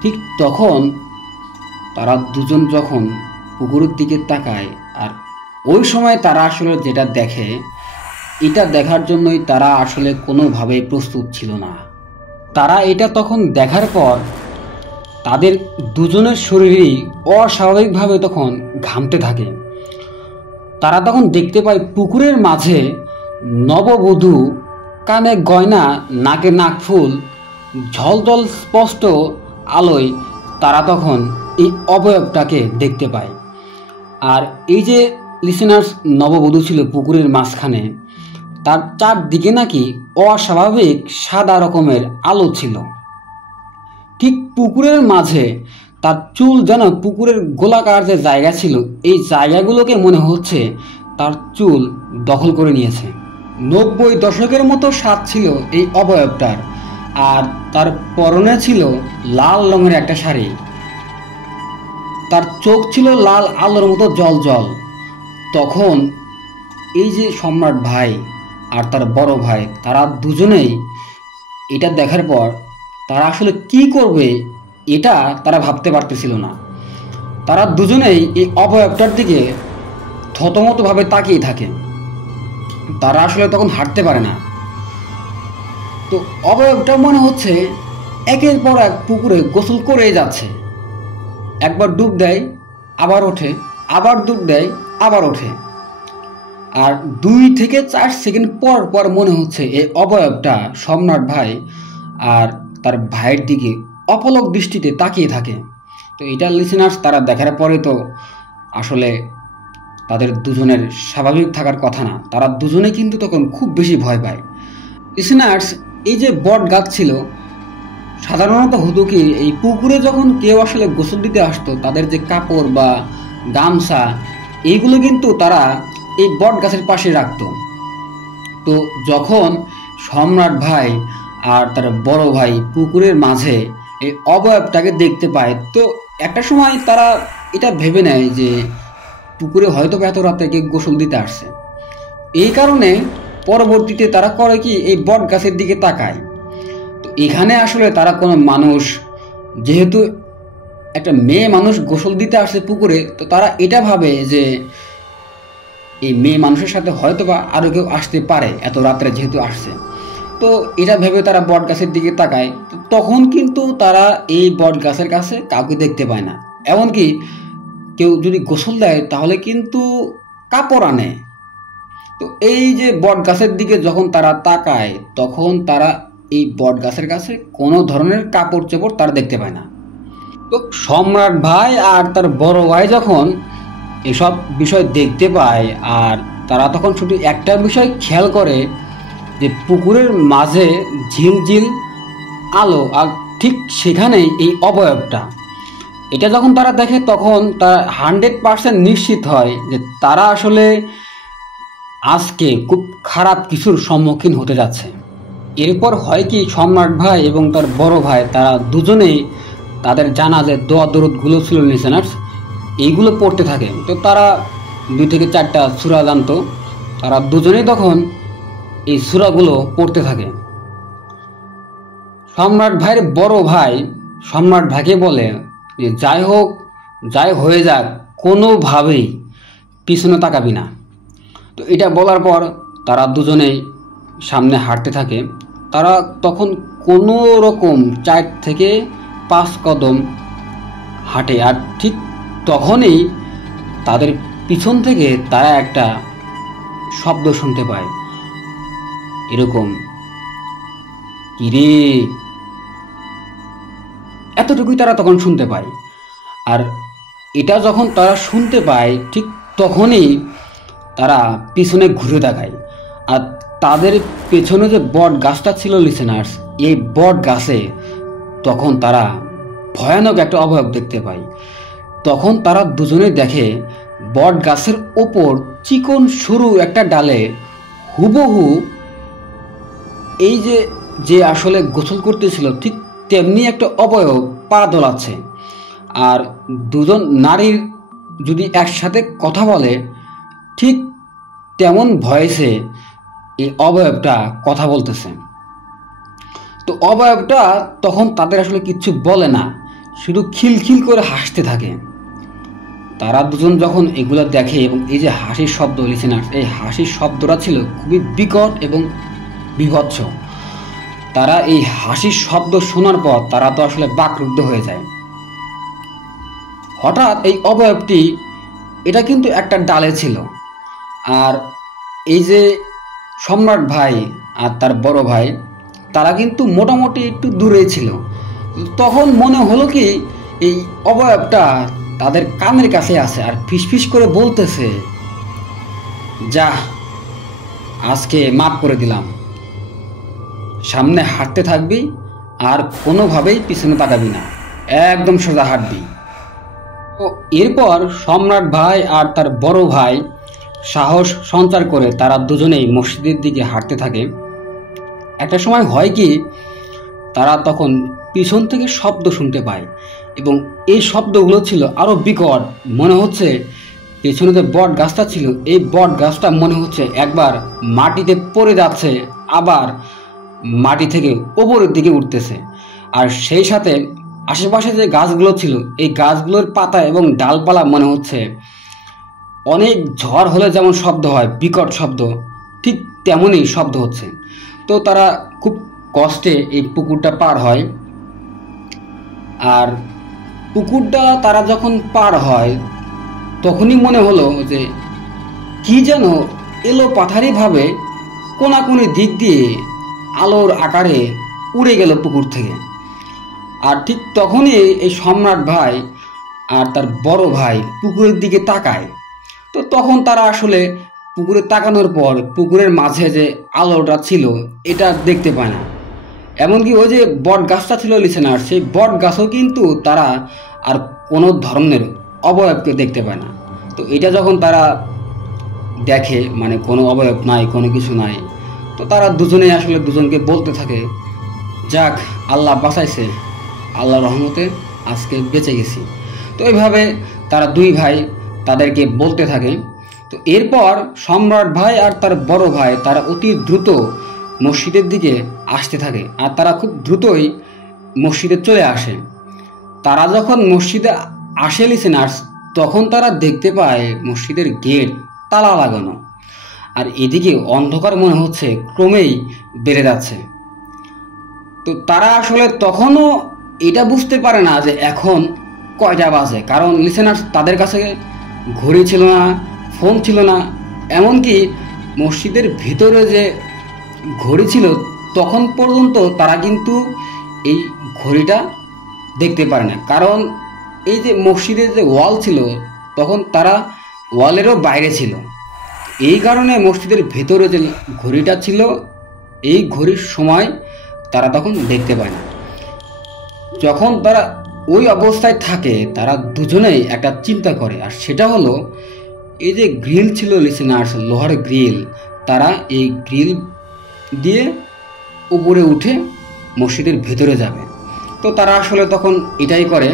ঠিক তখন তারা দুজন যখন পুকুরের দিকে তাকায়, আর ওই সময় তারা আসলে যেটা দেখে, এটা দেখার জন্যই তারা আসলে কোনোভাবেই প্রস্তুত ছিল না। তারা এটা তখন দেখার পর তাদের দুজনের শরীরই অস্বাভাবিকভাবে তখন ঘামতে থাকে। তারা তখন দেখতে পায় পুকুরের মাঝে নববধূ কানে গয়না, নাকে নাকফুল, ঝলঝল স্পষ্ট আলোয় তারা তখন এই অবয়বটাকে দেখতে পায়। আর এই যে লিসেনার্স নববধূ ছিল পুকুরের মাঝখানে, তার চারদিকে নাকি অস্বাভাবিক সাদা রকমের আলো ছিল। ঠিক পুকুরের মাঝে তার চুল যেন পুকুরের গোলাকার যে জায়গা ছিল এই জায়গাগুলোকে মনে হচ্ছে তার চুল দখল করে নিয়েছে। 90 দশকের মতো স্বাদ ছিল এই অবয়বটার। আর তার পরনে ছিল লাল রঙের একটা শাড়ি, তার চোখ ছিল লাল আলোর মতো জল জল। তখন এই যে সম্রাট ভাই আর তার বড় ভাই, তারা দুজনেই এটা দেখার পর তারা আসলে কি করবে এটা তারা ভাবতে পারতেছিল না। তারা দুজনেই এই অবয়বটার দিকে থতমতভাবে তাকিয়ে থাকে। তারা আসলে তখন হাঁটতে পারে না। তো অবয়বটা মনে হচ্ছে একের পর এক পুকুরে গোসল করে যাচ্ছে। একবার ডুব দেয়, আবার ওঠে, আবার ডুব দেয়, আবার ওঠে। আর 2 থেকে 4 সেকেন্ড পর পর মনে হচ্ছে এই অবয়বটা সম্রাট ভাই আর তার ভাইয়ের দিকে অপলক দৃষ্টিতে তাকিয়ে থাকে। তো এটা লিসেনার্স তারা দেখার পরে তো আসলে তাদের দুজনের স্বাভাবিক থাকার কথা না। তারা দুজনে কিন্তু তখন খুব বেশি ভয় পায়। লিসেনার্স, এই যে বট গাছ ছিল, সাধারণত হতো কি, এই পুকুরে যখন কেউ আসলে গোসল দিতে আসতো তাদের যে কাপড় বা গামছা এইগুলো কিন্তু তারা এই বট গাছের পাশে রাখতো। তো যখন সম্রাট ভাই আর তার বড় ভাই পুকুরের মাঝে এই অবয়বটাকে দেখতে পায়, তো একটা সময় তারা এটা ভেবে নেয় যে পুকুরে হয়তো এত রাতে কেউ গোসল দিতে আসছে। এই কারণে পরবর্তীতে তারা করে কি, এই বট গাছের দিকে তাকায়। তো এখানে আসলে তারা কোনো মানুষ, যেহেতু একটা মেয়ে মানুষ গোসল দিতে আসছে পুকুরে, তো তারা এটা ভাবে যে এই মেয়ে মানুষের সাথে হয়তো বা আরও কেউ আসতে পারে এত রাত্রে যেহেতু আসছে। তো এটা ভেবে তারা বট গাছের দিকে তাকায়। তো তখন কিন্তু তারা এই বট গাছের কাছে কাউকে দেখতে পায় না। এমনকি কেউ যদি গোসল দেয় তাহলে কিন্তু কাপড় আনে। তো এই যে বট গাছের দিকে যখন তারা তাকায় তখন তারা এই বট গাছের কাছে কোনো ধরনের কাপড় চোপড় তারা দেখতে পায় না। তো সম্রাট ভাই আর তার বড় ভাই যখন এসব বিষয় দেখতে পায়, আর তারা তখন শুধু একটা বিষয় খেয়াল করে যে পুকুরের মাঝে ঝিলঝিল আলো, আর ঠিক সেখানেই এই অবয়বটা। এটা যখন তারা দেখে তখন তারা 100% নিশ্চিত হয় যে তারা আসলে আজকে খুব খারাপ কিছুর সম্মুখীন হতে যাচ্ছে। এরপর হয় কি, সম্রাট ভাই এবং তার বড় ভাই তারা দুজনেই তাদের জানা যে দোয়া দরুদগুলো ছিল লিসেনার্স, এইগুলো পড়তে থাকে। তো তারা 2 থেকে 4টা সূরা জানতো। তারা দুজনেই তখন এই সূরাগুলো পড়তে থাকে। সম্রাট ভাইয়ের বড় ভাই সম্রাট ভাইকে বলে যে যাই হোক, যাই হয়ে যাক, কোনোভাবেই পিছনে তাকাবি না। তো এটা বলার পর তারা দুজনেই সামনে হাঁটতে থাকে। তারা তখন কোনো রকম 4 থেকে 5 কদম হাঁটে। আর ঠিক তখনই তাদের পিছন থেকে তারা একটা শব্দ শুনতে পায়, এরকম, কিরে, এতটুকুই তারা তখন শুনতে পায়। আর এটা যখন তারা শুনতে পায় ঠিক তখনই তারা পিছনে ঘুরে তাকায়। আর তাদের পেছনে যে বট গাছটা ছিল লিসেনার্স, এই বট গাছে তখন তারা ভয়ানক একটা অবয়ব দেখতে পায়। তখন তারা দুজনে দেখে বট গাছের ওপর চিকন সরু একটা ডালে হুবহু এই যে আসলে গোসল করতেছিল ঠিক তেমনি একটা অবয়ব পা দোলাচ্ছে। আর দুজন নারীর যদি একসাথে কথা বলে ঠিক তেমন ভয়েসে এই অবয়বটা কথা বলতেছে। তো অবয়বটা তখন তাদের আসলে কিচ্ছু বলে না, শুধু খিলখিল করে হাসতে থাকে। তারা দুজন যখন এগুলো দেখে এবং এই যে হাসির শব্দ লিসেনার্স, এই হাসির শব্দটা ছিল খুবই বিকট এবং বিভৎস। তারা এই হাসির শব্দ শোনার পর তারা তো আসলে বাকরুদ্ধ হয়ে যায়। হঠাৎ এই অবয়বটি এটা কিন্তু একটা ডালে ছিল, আর এই যে সম্রাট ভাই আর তার বড় ভাই তারা কিন্তু মোটামুটি একটু দূরে ছিল। তখন মনে হলো কি এই অবয়বটা তাদের কানের কাছে আছে আর ফিসফিস করে বলতেছে, যা আজকে মাফ করে দিলাম, সামনে হাঁটতে থাকবি আর কোনোভাবেই পিছনে তাকাবি না, একদম সোজা হাঁটবি। তো এরপর সম্রাট ভাই আর তার বড় ভাই সাহস সঞ্চার করে তারা দুজনেই মসজিদের দিকে হাঁটতে থাকে। একটা সময় হয় কি, তারা তখন পিছন থেকে শব্দ শুনতে পায় এবং এই শব্দগুলো ছিল আরও বিকট। মনে হচ্ছে পেছনে যে বট গাছটা ছিল, এই বট গাছটা মনে হচ্ছে একবার মাটিতে পড়ে যাচ্ছে, আবার মাটি থেকে ওপরের দিকে উঠতেছে। আর সেই সাথে আশেপাশে যে গাছগুলো ছিল, এই গাছগুলোর পাতা এবং ডালপালা মনে হচ্ছে অনেক ঝড় হলে যেমন শব্দ হয়, বিকট শব্দ, ঠিক তেমনই শব্দ হচ্ছে। তো তারা খুব কষ্টে এই পুকুরটা পার হয়। আর পুকুরটা তারা যখন পার হয় তখনই মনে হলো যে কি যেন এলো পাথারিভাবে কোনাকুনি দিক দিয়ে আলোর আকারে উড়ে গেল পুকুর থেকে। আর ঠিক তখনই এই সম্রাট ভাই আর তার বড় ভাই পুকুরের দিকে তাকায়। তো তখন তারা আসলে পুকুরে তাকানোর পর পুকুরের মাঝে যে আলোটা ছিল এটা দেখতে পায় না। এমনকি ওই যে বট গাছটা ছিল লিসেনার, সেই বট গাছও কিন্তু তারা আর কোনো ধরনের অবয়বকে দেখতে পায় না। তো এটা যখন তারা দেখে, মানে কোনো অবয়ব নাই, কোনো কিছু নাই, তো তারা দুজনেই আসলে দুজনকে বলতে থাকে, যাক আল্লাহ বাঁচাইছে, আল্লাহর রহমতে আজকে বেঁচে গেছি। তো এইভাবে তারা দুই ভাই তাদেরকে বলতে থাকে। তো এরপর সম্রাট ভাই আর তার বড় ভাই তারা অতি দ্রুত মসজিদের দিকে আসতে থাকে, আর তারা খুব দ্রুতই মসজিদে চলে আসে। তারা যখন মসজিদে আসে লিসেনার্স, তখন তারা দেখতে পায় মসজিদের গেট তালা লাগানো, আর এদিকে অন্ধকার মনে হচ্ছে ক্রমেই বেড়ে যাচ্ছে। তো তারা আসলে তখনও এটা বুঝতে পারে না যে এখন কয়টা বাজে, কারণ লিসেনার্স তাদের কাছে ঘড়ি ছিল না, ফোন ছিল না, এমনকি মসজিদের ভিতরে যে ঘড়ি ছিল তখন পর্যন্ত তারা কিন্তু এই ঘড়িটা দেখতে পারে না, কারণ এই যে মসজিদের যে ওয়াল ছিল তখন তারা ওয়ালেরও বাইরে ছিল। এই কারণে মসজিদের ভেতরে যে ঘড়িটা ছিল এই ঘড়ির সময় তারা তখন দেখতে পায় না। যখন তারা ওই অবস্থায় থাকে তারা দুজনেই একটা চিন্তা করে, আর সেটা হলো এই যে গ্রিল ছিল লিসেনার্স, লোহার গ্রিল, তারা এই গ্রিল দিয়ে উপরে উঠে মসজিদের ভেতরে যাবে। তো তারা আসলে তখন এটাই করে।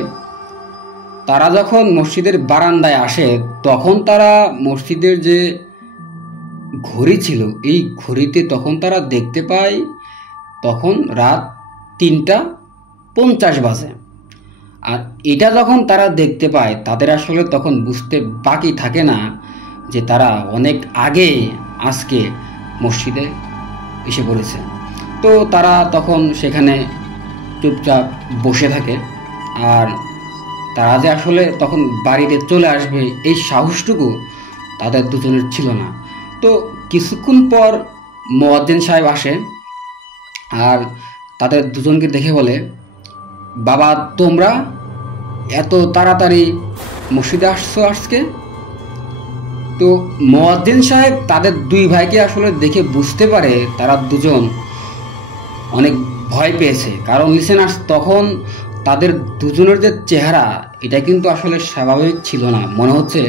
তারা যখন মসজিদের বারান্দায় আসে তখন তারা মসজিদের যে ঘড়ি ছিল এই ঘড়িতে তখন তারা দেখতে পায় তখন রাত 3:50 বাজে। আর এটা যখন তারা দেখতে পায় তাদের আসলে তখন বুঝতে বাকি থাকে না যে তারা অনেক আগে আজকে মসজিদে এসে পড়েছে। তো তারা তখন সেখানে চুপচাপ বসে থাকে, আর তারা যে আসলে তখন বাড়িতে চলে আসবে এই সাহসটুকু তাদের দুজনের ছিল না। তো কিছুক্ষণ পর মুয়াজ্জিন সাহেব আসে আর তাদের দুজনকে দেখে বলে, বাবা তোমরা এত তাড়াতাড়ি মসজিদে আসছো আজকে? তো মুয়াজ্জিন সাহেব তাদের দুই ভাইকে আসলে দেখে বুঝতে পারে তারা দুজন অনেক ভয় পেয়েছে, কারণ লিসেনার্স তখন তাদের দুজনের যে চেহারা এটা কিন্তু আসলে স্বাভাবিক ছিল না। মনে হচ্ছে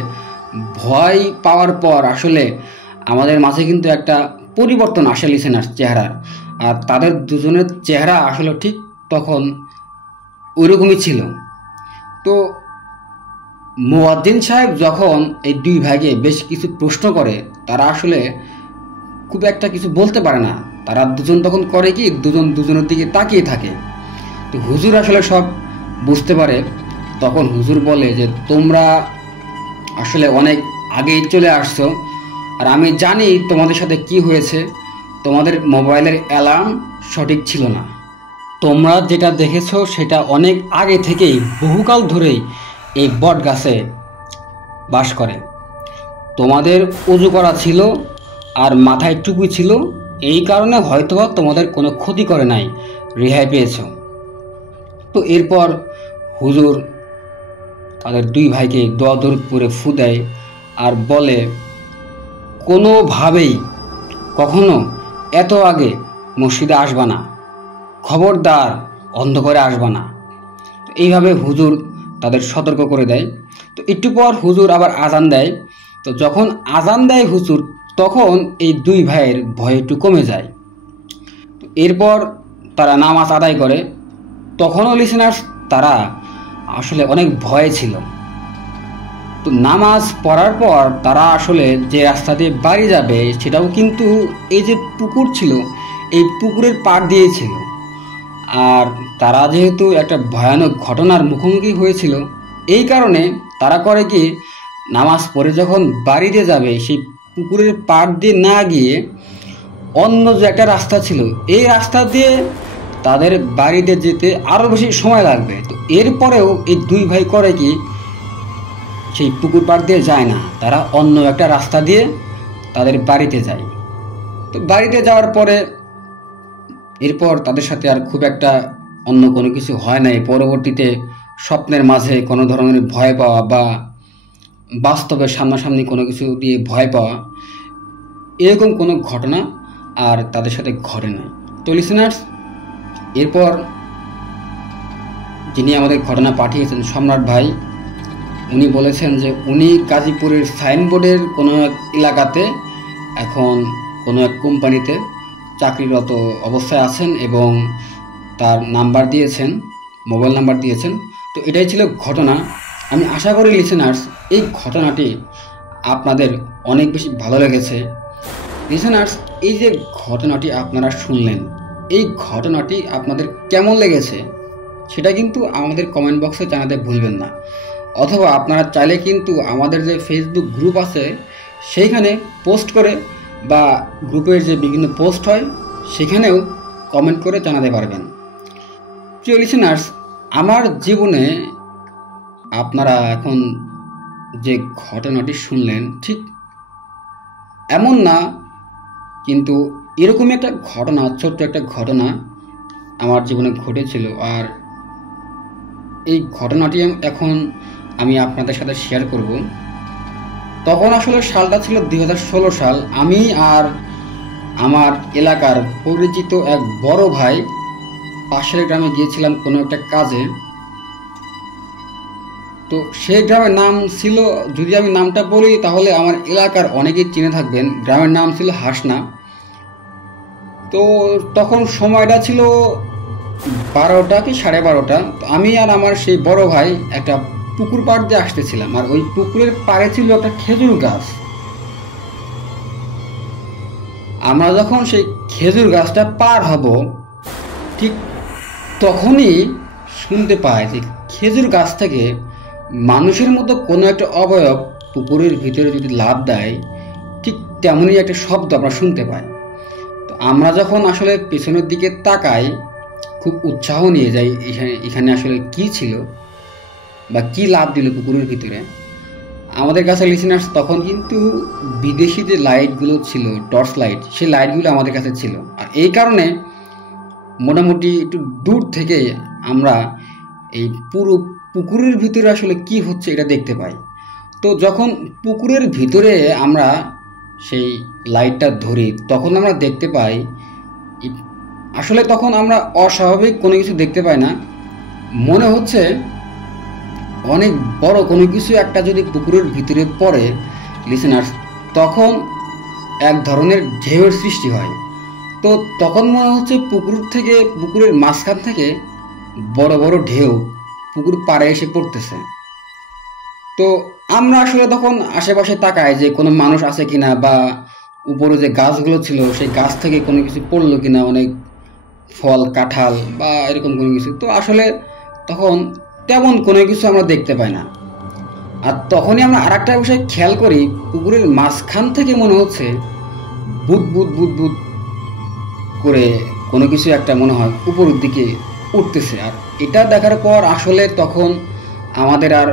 ভয় পাওয়ার পর আসলে আমাদের মাঝে কিন্তু একটা পরিবর্তন আসে লিসেনার্স চেহারার, আর তাদের দুজনের চেহারা আসলে ঠিক তখন ওইরকমই ছিল। তো মুয়াজ্জিন সাহেব যখন এই দুই ভাইকে বেশ কিছু প্রশ্ন করে তারা আসলে খুব একটা কিছু বলতে পারে না। তারা দুজন তখন করে কি, দুজন দুজনের দিকে তাকিয়ে থাকে। তো হুজুর আসলে সব বুঝতে পারে। তখন হুজুর বলে যে তোমরা আসলে অনেক আগেই চলে আসছো, আর আমি জানি তোমাদের সাথে কি হয়েছে, তোমাদের মোবাইলের অ্যালার্ম সঠিক ছিল না। তোমরা যেটা দেখেছো সেটা অনেক আগে থেকেই, বহুকাল ধরেই এই বট গাছে বাস করে। তোমাদের উজু করা ছিল আর মাথায় টুপি ছিল, এই কারণে হয়তোবা তোমাদের কোনো ক্ষতি করে নাই, রেহাই পেয়েছ। তো এরপর হুজুর তাদের দুই ভাইকে দোয়া দরুদ পড়ে ফু দেয় আর বলে, কোনোভাবেই কখনো এত আগে মসজিদে আসবা না, খবরদার অন্ধকারে আসবা না। তো এইভাবে হুজুর তাদের সতর্ক করে দেয়। তো একটু পর হুজুর আবার আজান দেয়। তো যখন আজান দেয় হুজুর, তখন এই দুই ভাইয়ের ভয় একটু কমে যায়। তো এরপর তারা নামাজ আদায় করে। তখনও লিসেনার্স তারা আসলে অনেক ভয়ে ছিল। তো নামাজ পড়ার পর তারা আসলে যে রাস্তা দিয়ে বাড়ি যাবে সেটাও কিন্তু এই যে পুকুর ছিল, এই পুকুরের পাড় দিয়েই ছিল। আর তারা যেহেতু একটা ভয়ানক ঘটনার মুখোমুখি হয়েছিল, এই কারণে তারা করে কি, নামাজ পড়ে যখন বাড়িতে যাবে সেই পুকুরের পাড় দিয়ে না গিয়ে অন্য যে একটা রাস্তা ছিল, এই রাস্তা দিয়ে তাদের বাড়িতে যেতে আরও বেশি সময় লাগবে। তো এরপরেও এই দুই ভাই করে কি, সেই পুকুর পাড় দিয়ে যায় না, তারা অন্য একটা রাস্তা দিয়ে তাদের বাড়িতে যায়। তো বাড়িতে যাওয়ার পরে এরপর তাদের সাথে আর খুব একটা অন্য কোনো কিছু হয় নাই। পরবর্তীতে স্বপ্নের মাঝে কোনো ধরনের ভয় পাওয়া বা বাস্তবে সামনাসামনি কোনো কিছু দিয়ে ভয় পাওয়া, এরকম কোনো ঘটনা আর তাদের সাথে ঘটে না। তো লিসেনার্স, এরপর যিনি আমাদের ঘটনা পাঠিয়েছেন সম্রাট ভাই, উনি বলেছেন যে উনি গাজীপুরের সাইনবোর্ডের কোনো এক এলাকাতে এখন কোনো এক কোম্পানিতে চাকরিরত অবস্থায় আছেন এবং তার নাম্বার দিয়েছেন, মোবাইল নাম্বার দিয়েছেন। তো এটাই ছিল ঘটনা। আমি আশা করি লিসেনার্স এই ঘটনাটি আপনাদের অনেক বেশি ভালো লেগেছে। লিসেনার্স, এই যে ঘটনাটি আপনারা শুনলেন, এই ঘটনাটি আপনাদের কেমন লেগেছে সেটা কিন্তু আমাদের কমেন্ট বক্সে জানাতে ভুলবেন না। অথবা আপনারা চাইলে কিন্তু আমাদের যে ফেসবুক গ্রুপ আছে সেইখানে পোস্ট করে বা গ্রুপের যে বিভিন্ন পোস্ট হয় সেখানেও কমেন্ট করে জানাতে পারবেন। প্রিয় লিসেনার্স, আমার জীবনে আপনারা এখন যে ঘটনাটি শুনলেন ঠিক এমন না, কিন্তু এরকমই একটা ঘটনা, ছোট্ট একটা ঘটনা আমার জীবনে ঘটেছিল। আর এই ঘটনাটি এখন আমি আপনাদের সাথে শেয়ার করব। তখন আসলে সালটা ছিল 2016 সাল। আমি আর আমার এলাকার পরিচিত এক বড় ভাই পাশের গ্রামে গিয়েছিলাম কোনো একটা কাজে। তো সেই গ্রামের নাম ছিল, যদি আমি নামটা বলি তাহলে আমার এলাকার অনেকেই চিনে থাকবেন, গ্রামের নাম ছিল হাসনা। তো তখন সময়টা ছিল 12টা কি 12:30। তো আমি আর আমার সেই বড় ভাই একটা পুকুর পাড় দিয়ে আসতেছিলাম, আর ওই পুকুরের পাড়ে ছিল একটা খেজুর গাছ। আমরা যখন সেই খেজুর গাছটা পার হব, ঠিক তখনই শুনতে পাই যে খেজুর গাছ থেকে মানুষের মতো কোনো একটা অবয়ব পুকুরের ভিতরে যদি লাফ দেয়, ঠিক তেমনই একটা শব্দ আমরা শুনতে পাই। তো আমরা যখন আসলে পেছনের দিকে তাকাই, খুব উৎসাহ নিয়ে যাই এখানে আসলে কি ছিল বা কি লাভ দিল পুকুরের ভিতরে। আমাদের কাছে লিসেনার্স তখন কিন্তু বিদেশি যে লাইটগুলো ছিল, টর্চ লাইট, সেই লাইটগুলো আমাদের কাছে ছিল। আর এই কারণে মোটামুটি একটু দূর থেকে আমরা এই পুরো পুকুরের ভিতরে আসলে কি হচ্ছে এটা দেখতে পাই। তো যখন পুকুরের ভিতরে আমরা সেই লাইটটা ধরি, তখন আমরা দেখতে পাই, আসলে তখন আমরা অস্বাভাবিক কোনো কিছু দেখতে পাই না, মনে হচ্ছে অনেক বড় কোনো কিছু একটা যদি পুকুরের ভিতরে পড়ে লিসেনার্স, তখন এক ধরনের ঢেউয়ের সৃষ্টি হয়। তো তখন মনে হচ্ছে পুকুরের মাঝখান থেকে বড় বড় ঢেউ পুকুর পাড়ে এসে পড়তেছে। তো আমরা আসলে তখন আশেপাশে তাকাই যে কোনো মানুষ আছে কিনা, বা উপরে যে গাছগুলো ছিল সেই গাছ থেকে কোনো কিছু পড়লো কিনা, অনেক ফল, কাঁঠাল বা এরকম কোনো কিছু। তো আসলে তখন তেমন কোনো কিছু আমরা দেখতে পাই না। আর তখনই আমরা আর একটা বিষয় খেয়াল করি, পুকুরের মাঝখান থেকে মনে হচ্ছে বুদ বুদ বুদ বুদ করে কোনো কিছু একটা মনে হয় উপরের দিকে উঠতেছে। আর এটা দেখার পর আসলে তখন আমাদের আর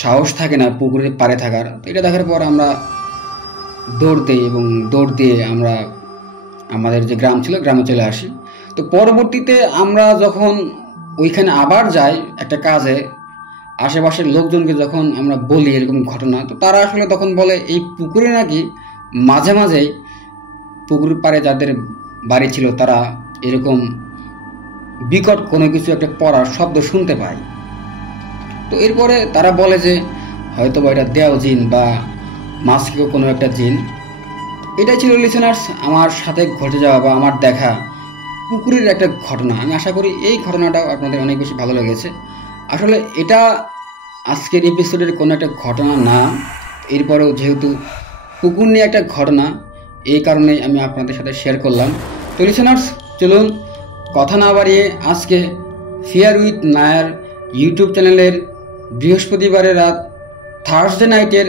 সাহস থাকে না পুকুরের পাড়ে থাকার। তো এটা দেখার পর আমরা দৌড় দিই এবং দৌড় দিয়ে আমরা আমাদের যে গ্রাম ছিল গ্রামে চলে আসি। তো পরবর্তীতে আমরা যখন ওইখানে আবার যাই একটা কাজে, আশেপাশের লোকজনকে যখন আমরা বলি এরকম ঘটনা, তো তারা আসলে তখন বলে এই পুকুরে নাকি মাঝে মাঝেই পুকুরের পাড়ে যাদের বাড়ি ছিল তারা এরকম বিকট কোনো কিছু একটা পড়ার শব্দ শুনতে পায়। তো এরপরে তারা বলে যে হয়তো বা এটা দেও জিন বা মাস্কিও কোনো একটা জিন। এটাই ছিল লিসেনার্স আমার সাথে ঘটে যাওয়া বা আমার দেখা পুকুরের একটা ঘটনা। আমি আশা করি এই ঘটনাটাও আপনাদের অনেক বেশি ভালো লেগেছে। আসলে এটা আজকের এপিসোডের কোনো একটা ঘটনা না, এরপরেও যেহেতু পুকুর নিয়ে একটা ঘটনা, এই কারণেই আমি আপনাদের সাথে শেয়ার করলাম। তো লিসেনার্স চলুন কথা না বাড়িয়ে আজকে ফিয়ার উইথ নায়ার ইউটিউব চ্যানেলের বৃহস্পতিবারের রাত থার্সডে নাইটের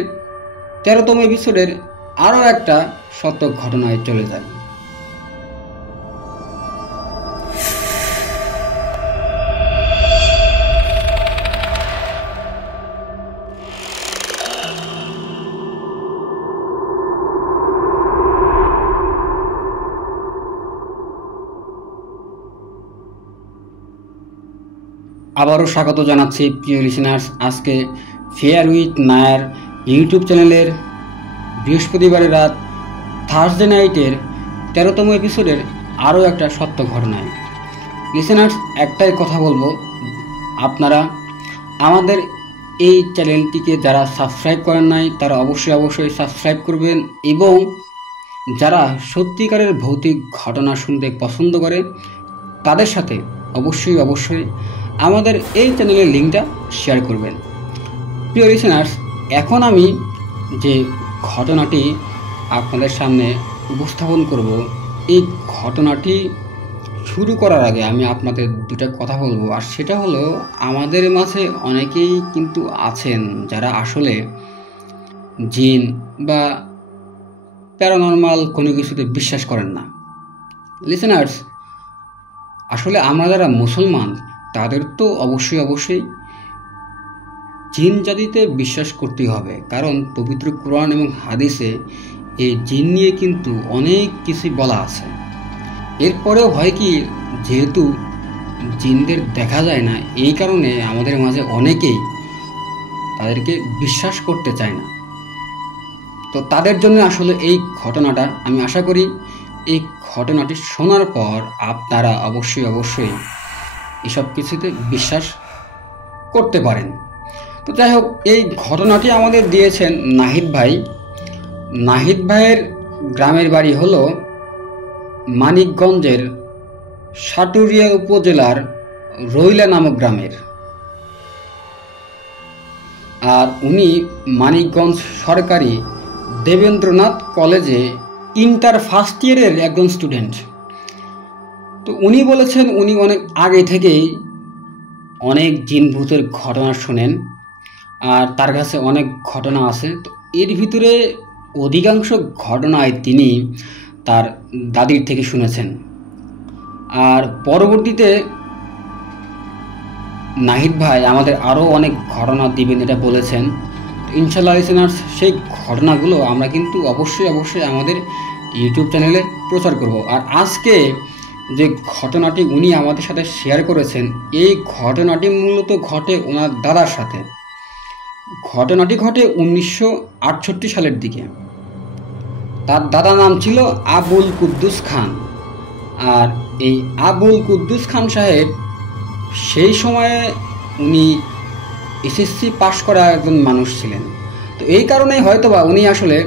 13তম এপিসোডের আরও একটা সত্য ঘটনায় চলে যায়। আবারও স্বাগত জানাচ্ছি প্রিয় লিসেনার্স আজকে ফেয়ার উইথ নায়ার ইউটিউব চ্যানেলের বৃহস্পতিবারের রাত থার্সডে নাইটের 13তম এপিসোডের আরও একটা সত্য ঘটনায়। লিসেনার্স একটাই কথা বলবো, আপনারা আমাদের এই চ্যানেলটিকে যারা সাবস্ক্রাইব করেন নাই তারা অবশ্যই সাবস্ক্রাইব করবেন, এবং যারা সত্যিকারের ভৌতিক ঘটনা শুনতে পছন্দ করে তাদের সাথে অবশ্যই আমাদের এই চ্যানেলের লিঙ্কটা শেয়ার করবেন। প্রিয় লিসেনার্স, এখন আমি যে ঘটনাটি আপনাদের সামনে উপস্থাপন করব, এই ঘটনাটি শুরু করার আগে আমি আপনাদের দুটো কথা বলবো। আর সেটা হলো, আমাদের মাঝে অনেকেই কিন্তু আছেন যারা আসলে জিন বা প্যারানর্মাল কোনো কিছুতে বিশ্বাস করেন না। লিসেনার্স, আসলে আমরা যারা মুসলমান তাদের তো অবশ্যই জিন জাতিতে বিশ্বাস করতেই হবে, কারণ পবিত্র কোরআন এবং হাদিসে এই জিন নিয়ে কিন্তু অনেক কিছুই বলা আছে। এরপরেও হয় কি, যেহেতু জিনদের দেখা যায় না, এই কারণে আমাদের মাঝে অনেকেই তাদেরকে বিশ্বাস করতে চায় না। তো তাদের জন্য আসলে এই ঘটনাটা, আমি আশা করি এই ঘটনাটি শোনার পর আপনারা অবশ্যই এসব কিছুতে বিশ্বাস করতে পারেন। তো যাই হোক, এই ঘটনাটি আমাদের দিয়েছেন নাহিদ ভাই। নাহিদ ভাইয়ের গ্রামের বাড়ি হলো মানিকগঞ্জের সাটুরিয়া উপজেলার রইলা নামক গ্রামের। আর উনি মানিকগঞ্জ সরকারি দেবেন্দ্রনাথ কলেজে ইন্টার ফার্স্ট ইয়ারের একজন স্টুডেন্ট। তো উনি বলেছেন উনি অনেক আগে থেকেই অনেক জিনভূতের ঘটনা শোনেন, আর তার কাছে অনেক ঘটনা আছে। তো এর ভিতরে অধিকাংশ ঘটনায় তিনি তার দাদির থেকে শুনেছেন। আর পরবর্তীতে নাহিদ ভাই আমাদের আরও অনেক ঘটনা দিবেন এটা বলেছেন। ইনশাআল্লাহ লিসেনার্স, সেই ঘটনাগুলো আমরা কিন্তু অবশ্যই আমাদের ইউটিউব চ্যানেলে প্রচার করব। আর আজকে যে ঘটনাটি উনি আমাদের সাথে শেয়ার করেছেন, এই ঘটনাটি মূলত ঘটে ওনার দাদার সাথে। ঘটনাটি ঘটে 1968 সালের দিকে। তার দাদার নাম ছিল আবুল কুদ্দুস খান। আর এই আবুল কুদ্দুস খান সাহেব সেই সময়ে উনি এসএসসি পাশ করা একজন মানুষ ছিলেন। তো এই কারণেই হয়তোবা উনি আসলে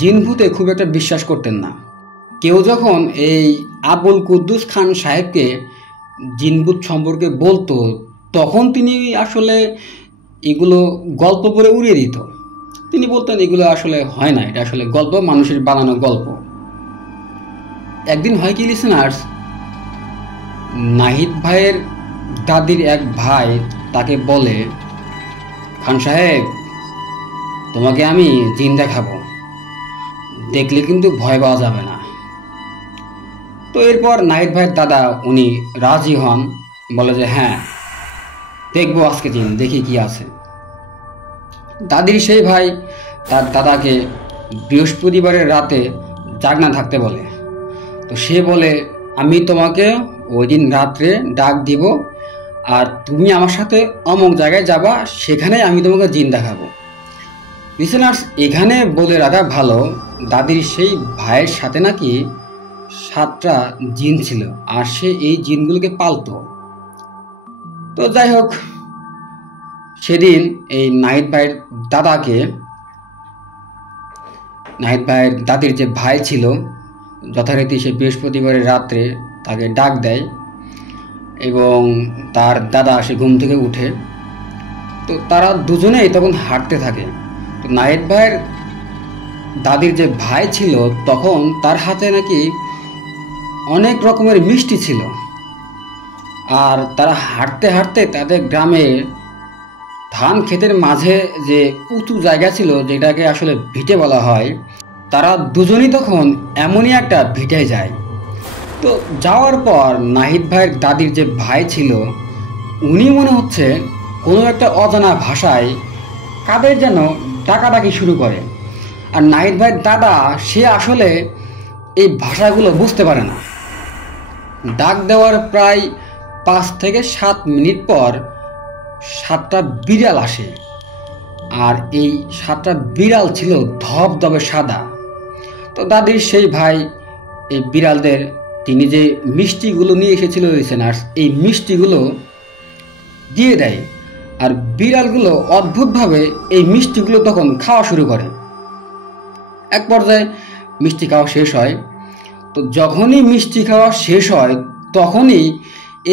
জিনভূতে খুব একটা বিশ্বাস করতেন না। কেউ যখন এই আবুল কুদ্দুস খান সাহেবকে জিনভূত সম্পর্কে বলতো, তখন তিনি আসলে এগুলো গল্প করে উড়িয়ে দিত। তিনি বলতেন এগুলো আসলে হয় না, এটা আসলে গল্প, মানুষের বানানো গল্প। একদিন হয় কি লিসেনার্স, নাহিদ ভাইয়ের দাদির এক ভাই তাকে বলে, খান সাহেব, তোমাকে আমি জিন দেখাবো, দেখলে কিন্তু ভয় পাওয়া যাবে না। তো এরপর নাহিদ ভাইয়ের দাদা উনি রাজি হন, বলে যে হ্যাঁ দেখবো আজকে দিন, দেখি কি আছে। দাদির সেই ভাই তার দাদাকে বৃহস্পতিবারের রাতে জাগনা থাকতে বলে। তো সে বলে আমি তোমাকে ওই দিন রাত্রে ডাক দিব, আর তুমি আমার সাথে অমুক জায়গায় যাবা, সেখানে আমি তোমাকে জিন দেখাবো। লিসেনার্স, এখানে বলে রাখা ভালো, দাদির সেই ভাইয়ের সাথে নাকি 7টা জিন ছিল, আর সে এই জিনগুলোকে পালতো। তো যাই হোক, সেদিন এই নাহিদ ভাইয়ের দাদির যে ভাই ছিল যথারীতি সে বৃহস্পতিবারের রাত্রে তাকে ডাক দেয় এবং তার দাদা সে ঘুম থেকে উঠে। তো তারা দুজনেই তখন হাঁটতে থাকে। তো নাহিদ ভাইয়ের দাদির যে ভাই ছিল তখন তার হাতে নাকি অনেক রকমের মিষ্টি ছিল, আর তারা হাঁটতে হাঁটতে তাদের গ্রামে ধান ক্ষেতের মাঝে যে উঁচু জায়গা ছিল, যেটাকে আসলে ভিটে বলা হয়, তারা দুজনই তখন এমনই একটা ভিটায় যায়। তো যাওয়ার পর নাহিদ ভাইয়ের দাদির যে ভাই ছিল উনি মনে হচ্ছে কোনো একটা অজানা ভাষায় কাদের যেন ডাকাডাকি শুরু করে। আর নাহিদ ভাইয়ের দাদা সে আসলে এই ভাষাগুলো বুঝতে পারে না। ডাক দেওয়ার প্রায় 5 থেকে 7 মিনিট পর 7টা বিড়াল আসে, আর এই 7টা বিড়াল ছিল ধবধবে সাদা। তো দাদির সেই ভাই এই বিড়ালদের তিনি যে মিষ্টিগুলো নিয়ে এসেছিল লিসেনার্স, এই মিষ্টিগুলো দিয়ে দেয়, আর বিড়ালগুলো অদ্ভুতভাবে এই মিষ্টিগুলো তখন খাওয়া শুরু করে। এক পর্যায়ে মিষ্টি খাওয়া শেষ হয়। তো যখনই মিষ্টি খাওয়া শেষ হয় তখনই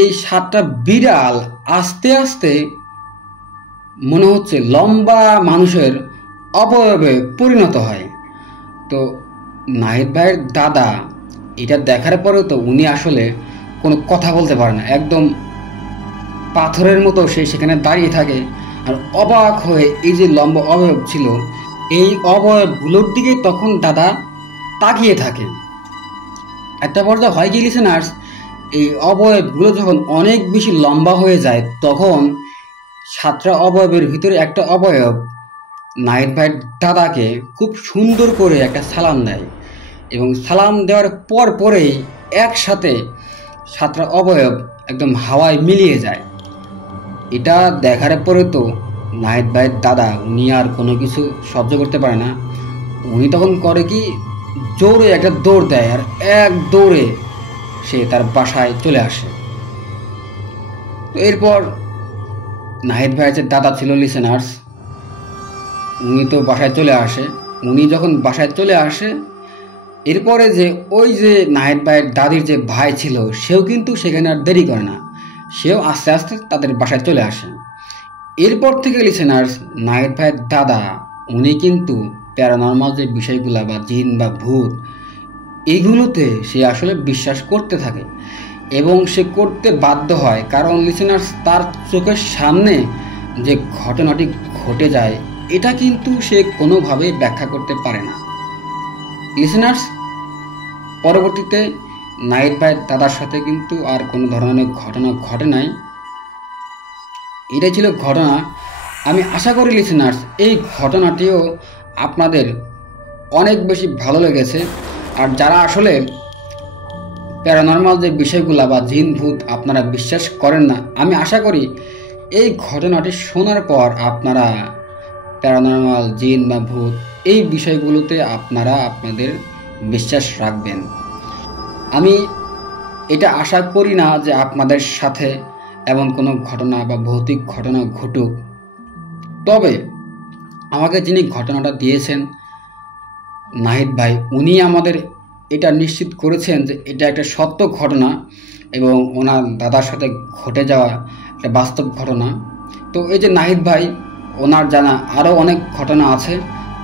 এই 7টা বিড়াল আস্তে আস্তে মনে হচ্ছে লম্বা মানুষের অবয়বে পরিণত হয়। তো নাহিদ ভাইয়ের দাদা এটা দেখার পরেও তো উনি আসলে কোনো কথা বলতে পারে না, একদম পাথরের মতো সে সেখানে দাঁড়িয়ে থাকে, আর অবাক হয়ে এই যে লম্বা অবয়ব ছিল এই অবয়বগুলোর দিকে তখন দাদা তাকিয়ে থাকে। একটা পর্যায়ে হয় কি লিসেনার্স, এই অবয়বগুলো যখন অনেক বেশি লম্বা হয়ে যায় তখন 7টা অবয়বের ভিতরে একটা অবয়ব নাহিদ ভাইয়ের দাদাকে খুব সুন্দর করে একটা সালাম দেয়, এবং সালাম দেওয়ার পরেই একসাথে 7টা অবয়ব একদম হাওয়ায় মিলিয়ে যায়। এটা দেখার পরে তো নাহিদ ভাইয়ের দাদা উনি আর কোনো কিছু সহ্য করতে পারে না। উনি তখন করে কি, জোরে একটা দৌড় দেয়, আর এক দৌড়ে সে তার বাসায় চলে আসে। তো এরপর নাহিদ ভাইয়ের যে দাদা ছিল লিসেনার্স, উনি তো বাসায় চলে আসে। উনি যখন বাসায় চলে আসে এরপরে যে ওই যে নাহিদ ভাইয়ের দাদির যে ভাই ছিল সেও কিন্তু সেখানে আর দেরি করে না, সেও আস্তে আস্তে তাদের বাসায় চলে আসে। এরপর থেকে লিসেনার্স, নাহিদ ভাইয়ের দাদা উনি কিন্তু প্যারানর্মাল যে বিষয়গুলা বা জিন বা ভূত এইগুলোতে সে আসলে বিশ্বাস করতে থাকে, এবং সে করতে বাধ্য হয়, কারণ লিসেনার্স তার চোখের সামনে যে ঘটনাটি ঘটে যায় এটা কিন্তু সে কোনোভাবেই ব্যাখ্যা করতে পারে না। লিসেনার্স, পরবর্তীতে নাহিদ ভাইয়ের দাদার সাথে কিন্তু আর কোনো ধরনের ঘটনা ঘটে নাই। এটাই ছিল ঘটনা। আমি আশা করি লিসেনার্স এই ঘটনাটিও আপনাদের অনেক বেশি ভালো লেগেছে। আর যারা আসলে প্যারানর্মাল যে বিষয়গুলো বা জিন ভূত আপনারা বিশ্বাস করেন না, আমি আশা করি এই ঘটনাটি শোনার পর আপনারা প্যারানর্মাল জিন বা ভূত এই বিষয়গুলোতে আপনারা আপনাদের বিশ্বাস রাখবেন। আমি এটা আশা করি না যে আপনাদের সাথে এমন কোনো ঘটনা বা ভৌতিক ঘটনা ঘটুক, তবে আমাকে যিনি ঘটনাটা দিয়েছেন নাহিদ ভাই, উনি আমাদের এটা নিশ্চিত করেছেন যে এটা একটা সত্য ঘটনা এবং ওনার দাদার সাথে ঘটে যাওয়া একটা বাস্তব ঘটনা। তো এই যে নাহিদ ভাই, ওনার জানা আরও অনেক ঘটনা আছে,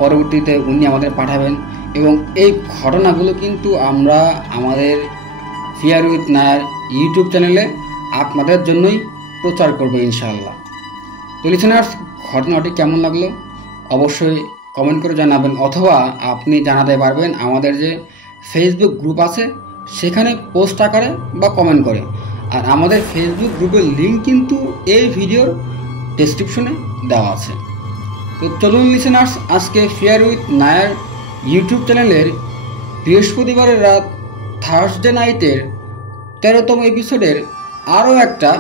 পরবর্তীতে উনি আমাদের পাঠাবেন, এবং এই ঘটনাগুলো কিন্তু আমরা আমাদের ফিয়ার উইথ নায়ার ইউটিউব চ্যানেলে আপনাদের জন্যই প্রচার করব ইনশাআল্লাহ। তো লিসেনার্স, ঘটনাটি কেমন লাগলো অবশ্যই কমেন্ট করে জানাবেন, অথবা আপনি জানাতে পারবেন আমাদের যে ফেসবুক গ্রুপ আছে সেখানে পোস্ট আকারে বা কমেন্ট করে। আর আমাদের ফেসবুক গ্রুপের লিঙ্ক কিন্তু এই ভিডিওর ডেসক্রিপশনে দেওয়া আছে। তো চলুন লিসেনার্স, আজকে ফেয়ার উইথ নায়ার ইউটিউব চ্যানেলের বৃহস্পতিবারের রাত থার্সডে নাইটের 13তম এপিসোডের আরও একটা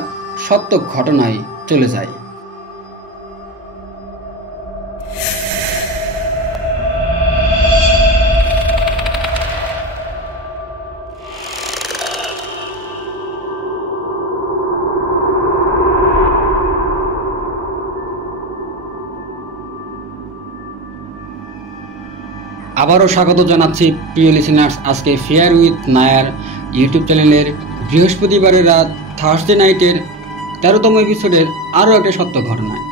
সত্য ঘটনায় চলে যায়। আবারও স্বাগত জানাচ্ছি প্রিয় লিসেনার্স, আজকে ফেয়ার উইথ নায়ার ইউটিউব চ্যানেলের বৃহস্পতিবারের রাত থার্সডে নাইটের 13তম এপিসোডের আরও একটা সত্য ঘটনায়।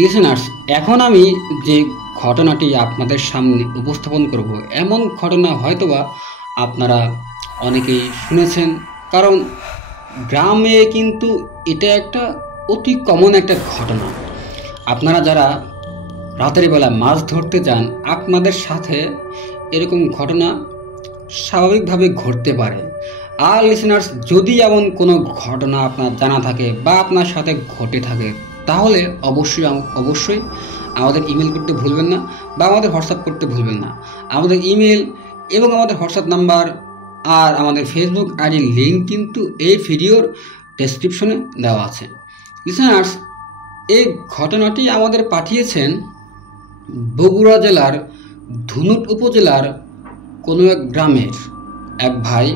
লিসেনার্স, এখন আমি যে ঘটনাটি আপনাদের সামনে উপস্থাপন করব, এমন ঘটনা হয়তোবা আপনারা অনেকেই শুনেছেন, কারণ গ্রামে কিন্তু এটা একটা অতি কমন একটা ঘটনা। আপনারা যারা রাতের বেলা মাছ ধরতে যান, আপনাদের সাথে এরকম ঘটনা স্বাভাবিকভাবে ঘটতে পারে। আর লিসেনার্স, যদি এমন কোনো ঘটনা আপনার জানা থাকে বা আপনার সাথে ঘটে থাকে, তাহলে অবশ্যই আমাদের ইমেল করতে ভুলবেন না বা আমাদের হোয়াটসঅ্যাপ করতে ভুলবেন না। আমাদের ইমেল এবং আমাদের হোয়াটসঅ্যাপ নাম্বার আর আমাদের ফেসবুক আইডির লিঙ্ক কিন্তু এই ভিডিওর ডেসক্রিপশনে দেওয়া আছে। লিসেনার্স, এই ঘটনাটি আমাদের পাঠিয়েছেন বগুড়া জেলার ধুনুট উপজেলার কোনো এক গ্রামের এক ভাই,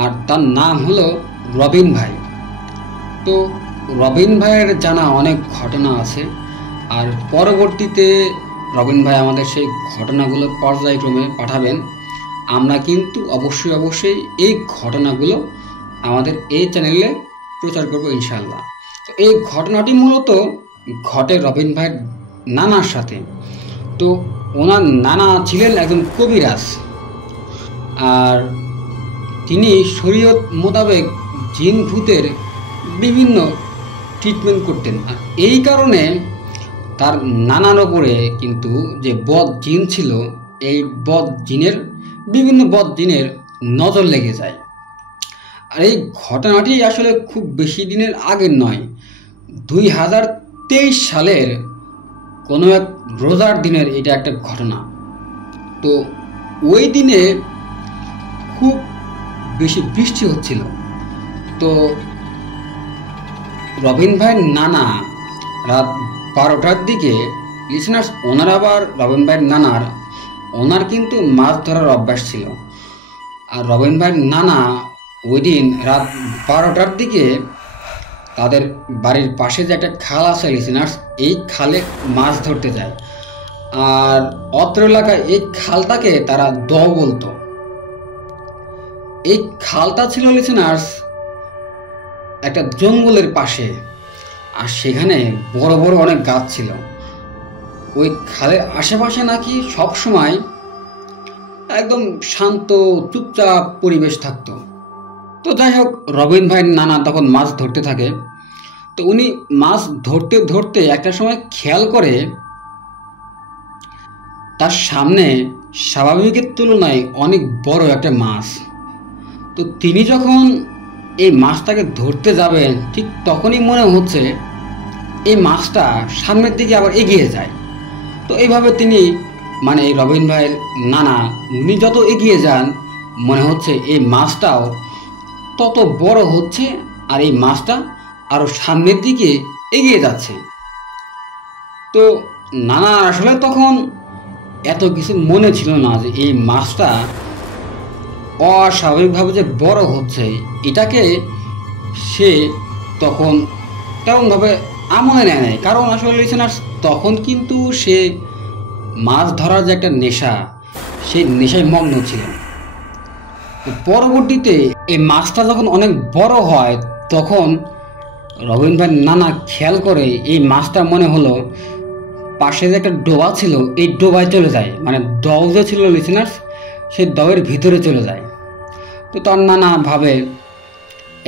আর তার নাম হলো রবিন ভাই। তো রবিন ভাইয়ের জানা অনেক ঘটনা আছে, আর পরবর্তীতে রবিন ভাই আমাদের সেই ঘটনাগুলো পর্যায়ক্রমে পাঠাবেন। আমরা কিন্তু অবশ্যই এই ঘটনাগুলো আমাদের এই চ্যানেলে প্রচার করব ইনশাল্লাহ। তো এই ঘটনাটি মূলত ঘটে রবিন ভাইয়ের নানার সাথে। তো ওনার নানা ছিলেন একজন কবিরাজ, আর তিনি শরীয়ত মোতাবেক জিন ভূতের বিভিন্ন ট্রিটমেন্ট করতেন। আর এই কারণে তার নানার ওপরে কিন্তু যে বদ জিন ছিল, এই বিভিন্ন বদ জিনের নজর লেগে যায়। আর এই ঘটনাটি আসলে খুব বেশি দিনের আগের নয়, 2023 সালের কোনো এক রোজার দিনের এটা একটা ঘটনা। তো ওই দিনে খুব বেশি বৃষ্টি হচ্ছিল। তো রবিন ভাইয়ের নানা রাত 12টার দিকে, লিসেনার্স, রবিন ভাইয়ের ওনার কিন্তু মাছ ধরার অভ্যাস ছিল। আর রবিন ভাইয়ের নানা ওই দিন রাত 12টার দিকে তাদের বাড়ির পাশে যে একটা খাল আছে লিসেনার্স, এই খালে মাছ ধরতে যায়। আর অত্র এলাকায় এই খালটাকে তারা বলতো। এই খালটা ছিল লিসেনার্স একটা জঙ্গলের পাশে, আর সেখানে বড় বড় অনেক গাছ ছিল। ওই খালের আশেপাশে নাকি সবসময় একদম শান্ত চুপচাপ পরিবেশ থাকতো। তো যাই হোক, রবিন ভাইয়ের নানা তখন মাছ ধরতে থাকে। তো উনি মাছ ধরতে ধরতে একটা সময় খেয়াল করে তার সামনে স্বাভাবিকের তুলনায় অনেক বড় একটা মাছ। তো তিনি যখন এই মাছটাকে ধরতে যাবেন, ঠিক তখনই মনে হচ্ছে এই মাছটা সামনের দিকে আবার এগিয়ে যায়। তো এইভাবে তিনি এই রবিন ভাইয়ের নানা উনি যত এগিয়ে যান, মনে হচ্ছে এই মাছটাও তত বড় হচ্ছে, আর এই মাছটা আরও সামনের দিকে এগিয়ে যাচ্ছে। তো নানা আসলে তখন এত কিছু মনে ছিল না যে এই মাছটা অস্বাভাবিকভাবে যে বড় হচ্ছে, এটাকে সে তখন তেমনভাবে আমলে নেয় নাই। কারণ আসলে লিসেনার্স, তখন কিন্তু সে মাছ ধরার যে একটা নেশা, সেই নেশায় মগ্ন ছিলেন। পরবর্তীতে এই মাছটা যখন অনেক বড় হয়, তখন রবিন ভাই নানা খেয়াল করে এই মাছটা মনে হলো পাশে যে একটা ডোবা ছিল, এই ডোবায় চলে যায়, দল যে ছিল লিসেনার্স, সেই দলের ভিতরে চলে যায়। তো তার নানা ভাবে,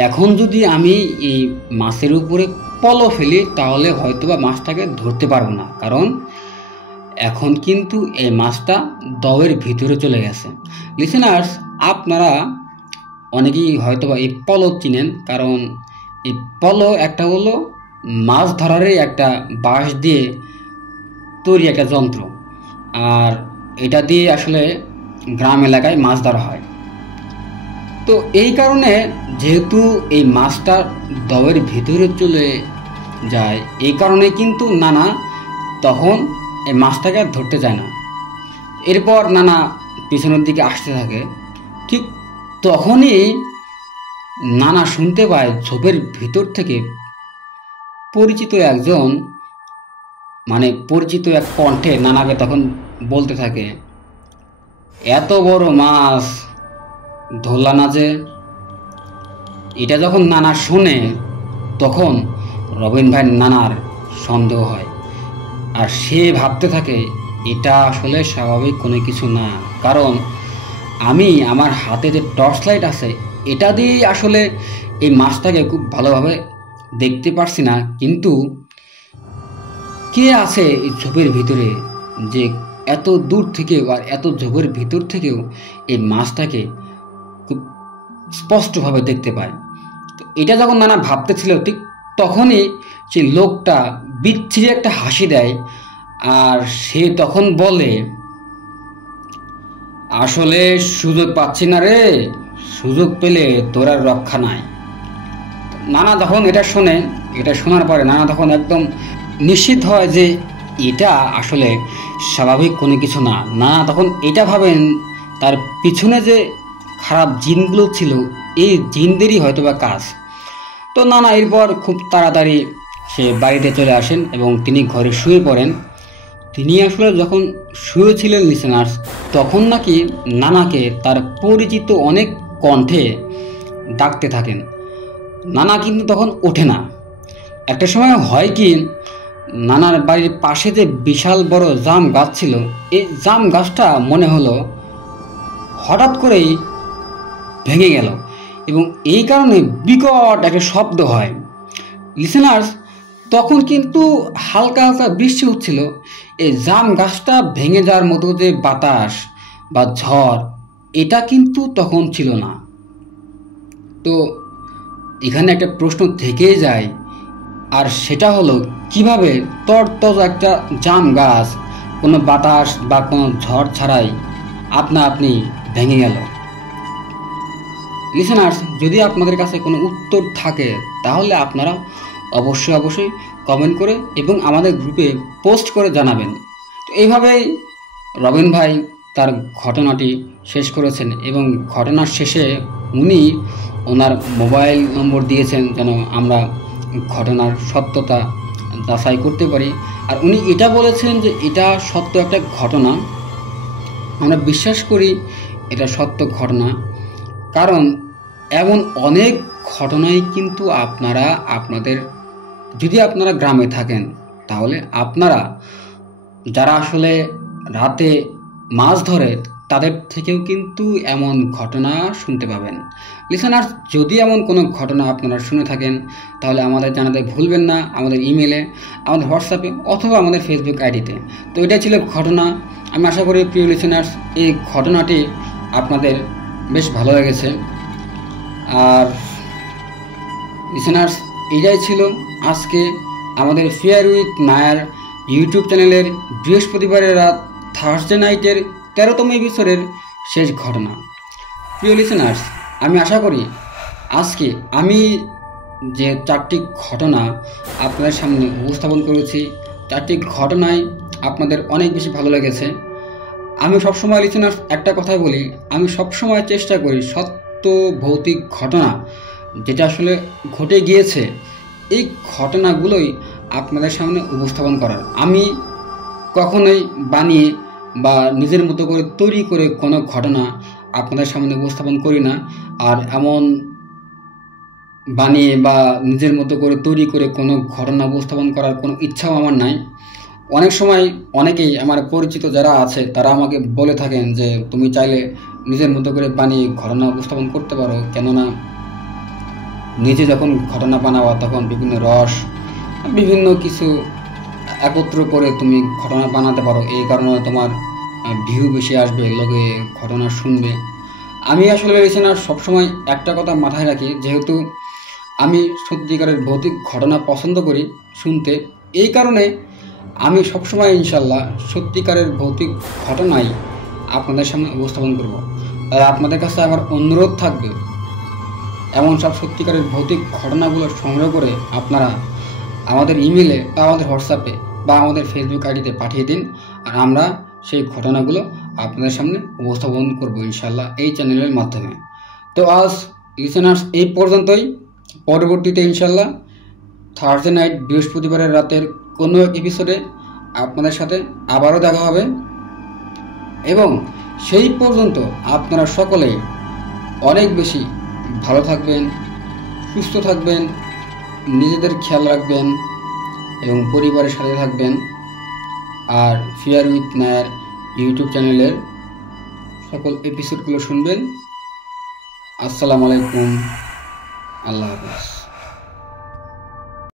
এখন যদি আমি এই মাছের উপরে পলো ফেলি, তাহলে হয়তোবা মাছটাকে ধরতে পারবো না, কারণ এখন কিন্তু এই মাছটা দওয়ের ভিতরে চলে গেছে। লিসেনার্স, আপনারা অনেকেই হয়তো বা এই পলো চিনেন, কারণ এই পলো একটা হলো মাছ ধরারই একটা বাঁশ দিয়ে তৈরি একটা যন্ত্র, আর এটা দিয়ে আসলে গ্রাম এলাকায় মাছ ধরা হয়। তো এই কারণে যেহেতু এই মাছটা দওয়ের ভিতরে চলে যায়, এই কারণে কিন্তু নানা তখন এই মাছটাকে আর ধরতে যায় না। এরপর নানা পিছনের দিকে আসতে থাকে। ঠিক তখনই নানা শুনতে পায় ঝোপের ভিতর থেকে পরিচিত একজন, মানে পরিচিত এক কণ্ঠে নানাকে তখন বলতে থাকে, এত বড় মাছ ধরলা না যে। এটা যখন নানা শোনে তখন রবিন ভাই নানার সন্দেহ হয়, আর সে ভাবতে থাকে এটা আসলে স্বাভাবিক কোনো কিছু না, কারণ আমি আমার হাতে যে টর্চ লাইট আছে এটা দিয়েই আসলে এই মাছটাকে খুব ভালোভাবে দেখতে পারছি না, কিন্তু কে আছে এই ঝোপের ভিতরে যে এত দূর থেকেও আর এত ঝোপের ভিতর থেকেও এই মাছটাকে খুব স্পষ্টভাবে দেখতে পায়। তো এটা যখন নানা ভাবতেছিল ঠিক তখনই সেই লোকটা বিচ্ছিরি একটা হাসি দেয়, আর সে তখন বলে, আসলে সুযোগ পাচ্ছি না রে, সুযোগ পেলে তোর আর রক্ষা নাই। নানা যখন এটা শোনে, এটা শোনার পরে নানা তখন একদম নিশ্চিত হয় যে এটা আসলে স্বাভাবিক কোনো কিছু না। নানা তখন এটা ভাবেন তার পিছনে যে খারাপ জিনগুলো ছিল এই জিনদেরই হয়তোবা কাজ। তো নানা এরপর খুব তাড়াতাড়ি সে বাড়িতে চলে আসেন এবং তিনি ঘরে শুয়ে পড়েন। তিনি আসলে যখন শুয়েছিলেন লিসেনার্স, তখন নাকি নানাকে তার পরিচিত অনেক কণ্ঠে ডাকতে থাকেন। নানা কিন্তু তখন ওঠে না। একটা সময় হয় কি, নানার বাড়ির পাশে যে বিশাল বড় জাম গাছ ছিল, এই জাম গাছটা মনে হলো হঠাৎ করেই ভেঙে গেল এবং এই কারণে বিকট একটা শব্দ হয়। লিসেনার্স, তখন কিন্তু হালকা হালকা বৃষ্টি হচ্ছিল। এই জাম গাছটা ভেঙে যাওয়ার মতো যে বাতাস বা ঝড়, এটা কিন্তু তখন ছিল না। তো এখানে একটা প্রশ্ন থেকেই যায়, আর সেটা হলো কিভাবে তরতাজা একটা জাম গাছ কোনো বাতাস বা কোনো ঝড় ছাড়াই আপনা আপনি ভেঙে গেল। লিসেনার্স, যদি আপনাদের কাছে কোনো উত্তর থাকে তাহলে আপনারা অবশ্যই কমেন্ট করে এবং আমাদের গ্রুপে পোস্ট করে জানাবেন। তো এইভাবেই রবিন ভাই তার ঘটনাটি শেষ করেছেন এবং ঘটনার শেষে উনি ওনার মোবাইল নম্বর দিয়েছেন যেন আমরা ঘটনার সত্যতা যাচাই করতে পারি। আর উনি এটা বলেছেন যে এটা সত্য একটা ঘটনা, আমরা বিশ্বাস করি এটা সত্য ঘটনা, কারণ এমন অনেক ঘটনাই কিন্তু যদি আপনারা গ্রামে থাকেন তাহলে আপনারা যারা আসলে রাতে মাছ ধরে তাদের থেকেও কিন্তু এমন ঘটনা শুনতে পাবেন। লিসেনার্স, যদি এমন কোনো ঘটনা আপনারা শুনে থাকেন তাহলে আমাদের জানাতে ভুলবেন না, আমাদের ইমেলে, আমাদের হোয়াটসঅ্যাপে অথবা আমাদের ফেসবুক আইডিতে। তো এটাই ছিল ঘটনা। আমি আশা করি প্রিয় লিসেনার্স এই ঘটনাটি আপনাদের বেশ ভালো লেগেছে। আর লিসেনার্স, এটাই ছিল আজকে আমাদের ফেয়ার উইথ মায়ার ইউটিউব চ্যানেলের বৃহস্পতিবারের রাত থার্সডে নাইটের 13তম এপিসোডের শেষ ঘটনা। প্রিয় লিসেনার্স, আমি আশা করি আজকে আমি যে 4টি ঘটনা আপনাদের সামনে উপস্থাপন করেছি, 4টি ঘটনায় আপনাদের অনেক বেশি ভালো লেগেছে। আমি সবসময় লিসেনার্স একটা কথাই বলি, আমি সবসময় চেষ্টা করি সত্য ভৌতিক ঘটনা যেটা আসলে ঘটে গিয়েছে এই ঘটনাগুলোই আপনাদের সামনে উপস্থাপন করার। আমি কখনোই বানিয়ে বা নিজের মতো করে তৈরি করে কোনো ঘটনা আপনাদের সামনে উপস্থাপন করি না। আর এমন বানিয়ে বা নিজের মতো করে তৈরি করে কোনো ঘটনা উপস্থাপন করার কোনো ইচ্ছাও আমার নাই। অনেক সময় অনেকেই আমার পরিচিত যারা আছে তারা আমাকে বলে থাকেন যে তুমি চাইলে নিজের মতো করে বানিয়ে ঘটনা উপস্থাপন করতে পারো, কেননা নিজে যখন ঘটনা বানাবা তখন বিভিন্ন রস, বিভিন্ন কিছু একত্র করে তুমি ঘটনা বানাতে পারো, এই কারণে তোমার ভিউ বেশি আসবে, লোকে ঘটনা শুনবে। আমি আসলে লিসেনার সবসময় একটা কথা মাথায় রাখি, যেহেতু আমি সত্যিকারের ভৌতিক ঘটনা পছন্দ করি শুনতে, এই কারণে আমি সবসময় ইনশাল্লাহ সত্যিকারের ভৌতিক ঘটনাই আপনাদের সামনে উপস্থাপন করব। তাই আপনাদের কাছে আমার অনুরোধ থাকবে, এমন সব সত্যিকারের ভৌতিক ঘটনাগুলো সংগ্রহ করে আপনারা আমাদের ইমেলে বা আমাদের হোয়াটসঅ্যাপে বা আমাদের ফেসবুক আইডিতে পাঠিয়ে দিন, আর আমরা সেই ঘটনাগুলো আপনাদের সামনে উপস্থাপন করব ইনশাল্লাহ এই চ্যানেলের মাধ্যমে। তো আজ লিসেনার্স এই পর্যন্তই। পরবর্তীতে ইনশাল্লাহ থার্সডে নাইট, বৃহস্পতিবারের রাতের কোনো এক এপিসোডে আপনাদের সাথে আবারও দেখা হবে, এবং সেই পর্যন্ত আপনারা সকলেই অনেক বেশি ভালো থাকবেন, সুস্থ থাকবেন, নিজেদের খেয়াল রাখবেন এবং পরিবারের সাথে থাকবেন। আর ফিয়ার উইথ নায়ার ইউটিউব চ্যানেলের সকল এপিসোডগুলো শুনবেন। আসসালামু আলাইকুম, আল্লাহ হাফেজ।